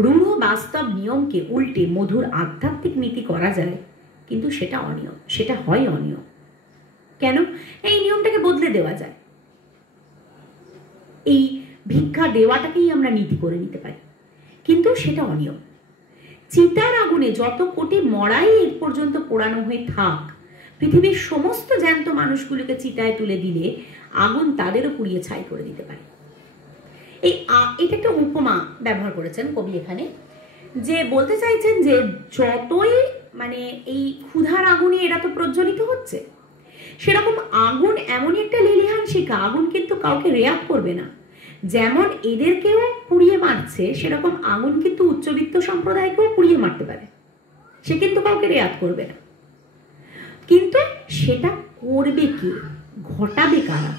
রূঢ় বাস্তব নিয়মকে উল্টে মধুর আধ্যাত্মিক নীতি করা যায়, কিন্তু সেটা অনিয়ম, সেটা হয় অনিয়ম। কেন? এই নিয়মটাকে বদলে দেওয়া যায়, এই ভিক্ষা দেওয়াটাকেই আমরা নীতি করে নিতে পারি, কিন্তু সেটা অনিয়ম। চিতার আগুনে যত কোটি মড়াই এর পর্যন্ত পোড়ানো হয়ে থাক, পৃথিবীর সমস্ত জ্যান্ত মানুষগুলোকে চিতায় তুলে দিলে আগুন তাদেরও পুড়িয়ে ছাই করে দিতে পারে। এটা একটা উপমা ব্যবহার করেছেন কবি এখানে, যে বলতে চাইছেন যে যতই মানে এই ক্ষুধার আগুনে এরা তো প্রজ্বলিত হচ্ছে, সেরকম আগুন এমনই একটা লেলিহান শিখা, আগুন কিন্তু কাউকে রেয়াত করবে না। যেমন এদেরকেও পুড়িয়ে মারছে, সেরকম আগুন কিন্তু উচ্চবিত্ত সম্প্রদায়কেও পুড়িয়ে মারতে পারে, সে কিন্তু কাউকে রেয়াত করবে না। কিন্তু সেটা করবে কে, ঘটাবে কারা?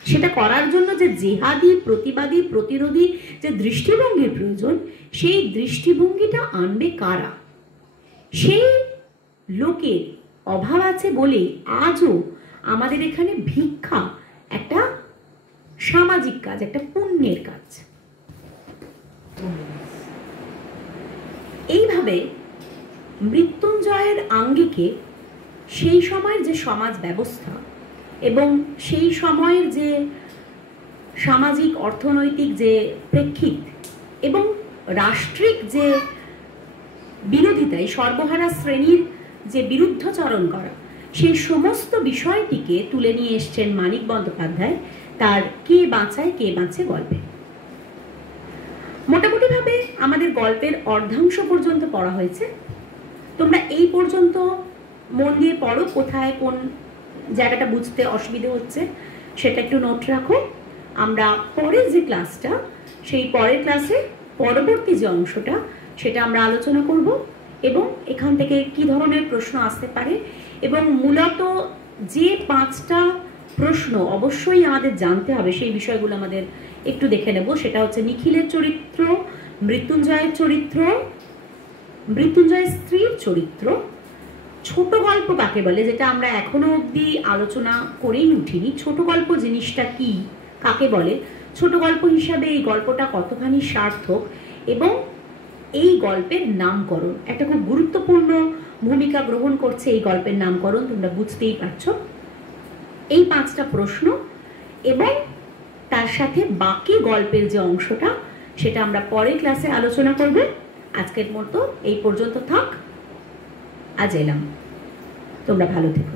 সেটা করার জন্য যে জেহাদি, প্রতিবাদী, প্রতিরোধী যে দৃষ্টিভঙ্গির প্রয়োজন, সেই দৃষ্টিভঙ্গিটা আনবে কারা? সেই লোকের অভাব আছে বলে আজও আমাদের এখানে ভিক্ষা একটা সামাজিক কাজ, একটা পুণ্যের কাজ। এইভাবে মৃত্যুঞ্জয়ের আঙ্গিকে সেই সময়ের যে সমাজ ব্যবস্থা এবং সেই সময়ের যে সামাজিক অর্থনৈতিক যে প্রেক্ষিত এবং রাষ্ট্রিক যে বিরোধিতায় সর্বহারা শ্রেণীর যে বিরুদ্ধচরণ করা, সেই সমস্ত বিষয়টিকে তুলে নিয়ে এসছেন মানিক বন্দ্যোপাধ্যায় তার কে বাঁচায় কে বাঁচে গল্পে। মোটামুটিভাবে আমাদের গল্পের অর্ধাংশ পর্যন্ত পড়া হয়েছে। তোমরা এই পর্যন্ত মন দিয়ে পড়ো, কোথায় কোন জায়গাটা বুঝতে অসুবিধে হচ্ছে সেটা একটু নোট রাখো। আমরা পরের যে ক্লাসটা, সেই পরের ক্লাসে পরবর্তী যে অংশটা সেটা আমরা আলোচনা করব এবং এখান থেকে কি ধরনের প্রশ্ন আসতে পারে, এবং মূলত যে 5টা প্রশ্ন অবশ্যই আমাদের জানতে হবে সেই বিষয়গুলো আমাদের একটু দেখে নেব। সেটা হচ্ছে নিখিলের চরিত্র, মৃত্যুঞ্জয়ের চরিত্র, মৃত্যুঞ্জয়ের স্ত্রীর চরিত্র, ছোট গল্প কাকে বলে, যেটা আমরা এখনো অবধি আলোচনা করেই উঠিনি। ছোট গল্প জিনিসটা কি, কাকে বলে, ছোট গল্প হিসাবে এই গল্পটা কতখানি সার্থক, এবং এই গল্পের নামকরণ একটা খুব গুরুত্বপূর্ণ ভূমিকা গ্রহণ করছে। এই গল্পের নামকরণ তোমরা বুঝতেই পারছো। এই 5টা প্রশ্ন এবং তার সাথে বাকি গল্পের যে অংশটা সেটা আমরা পরের ক্লাসে আলোচনা করব। আজকের মতো এই পর্যন্ত থাক, আজ এলাম, তোমরা ভালো থেকো।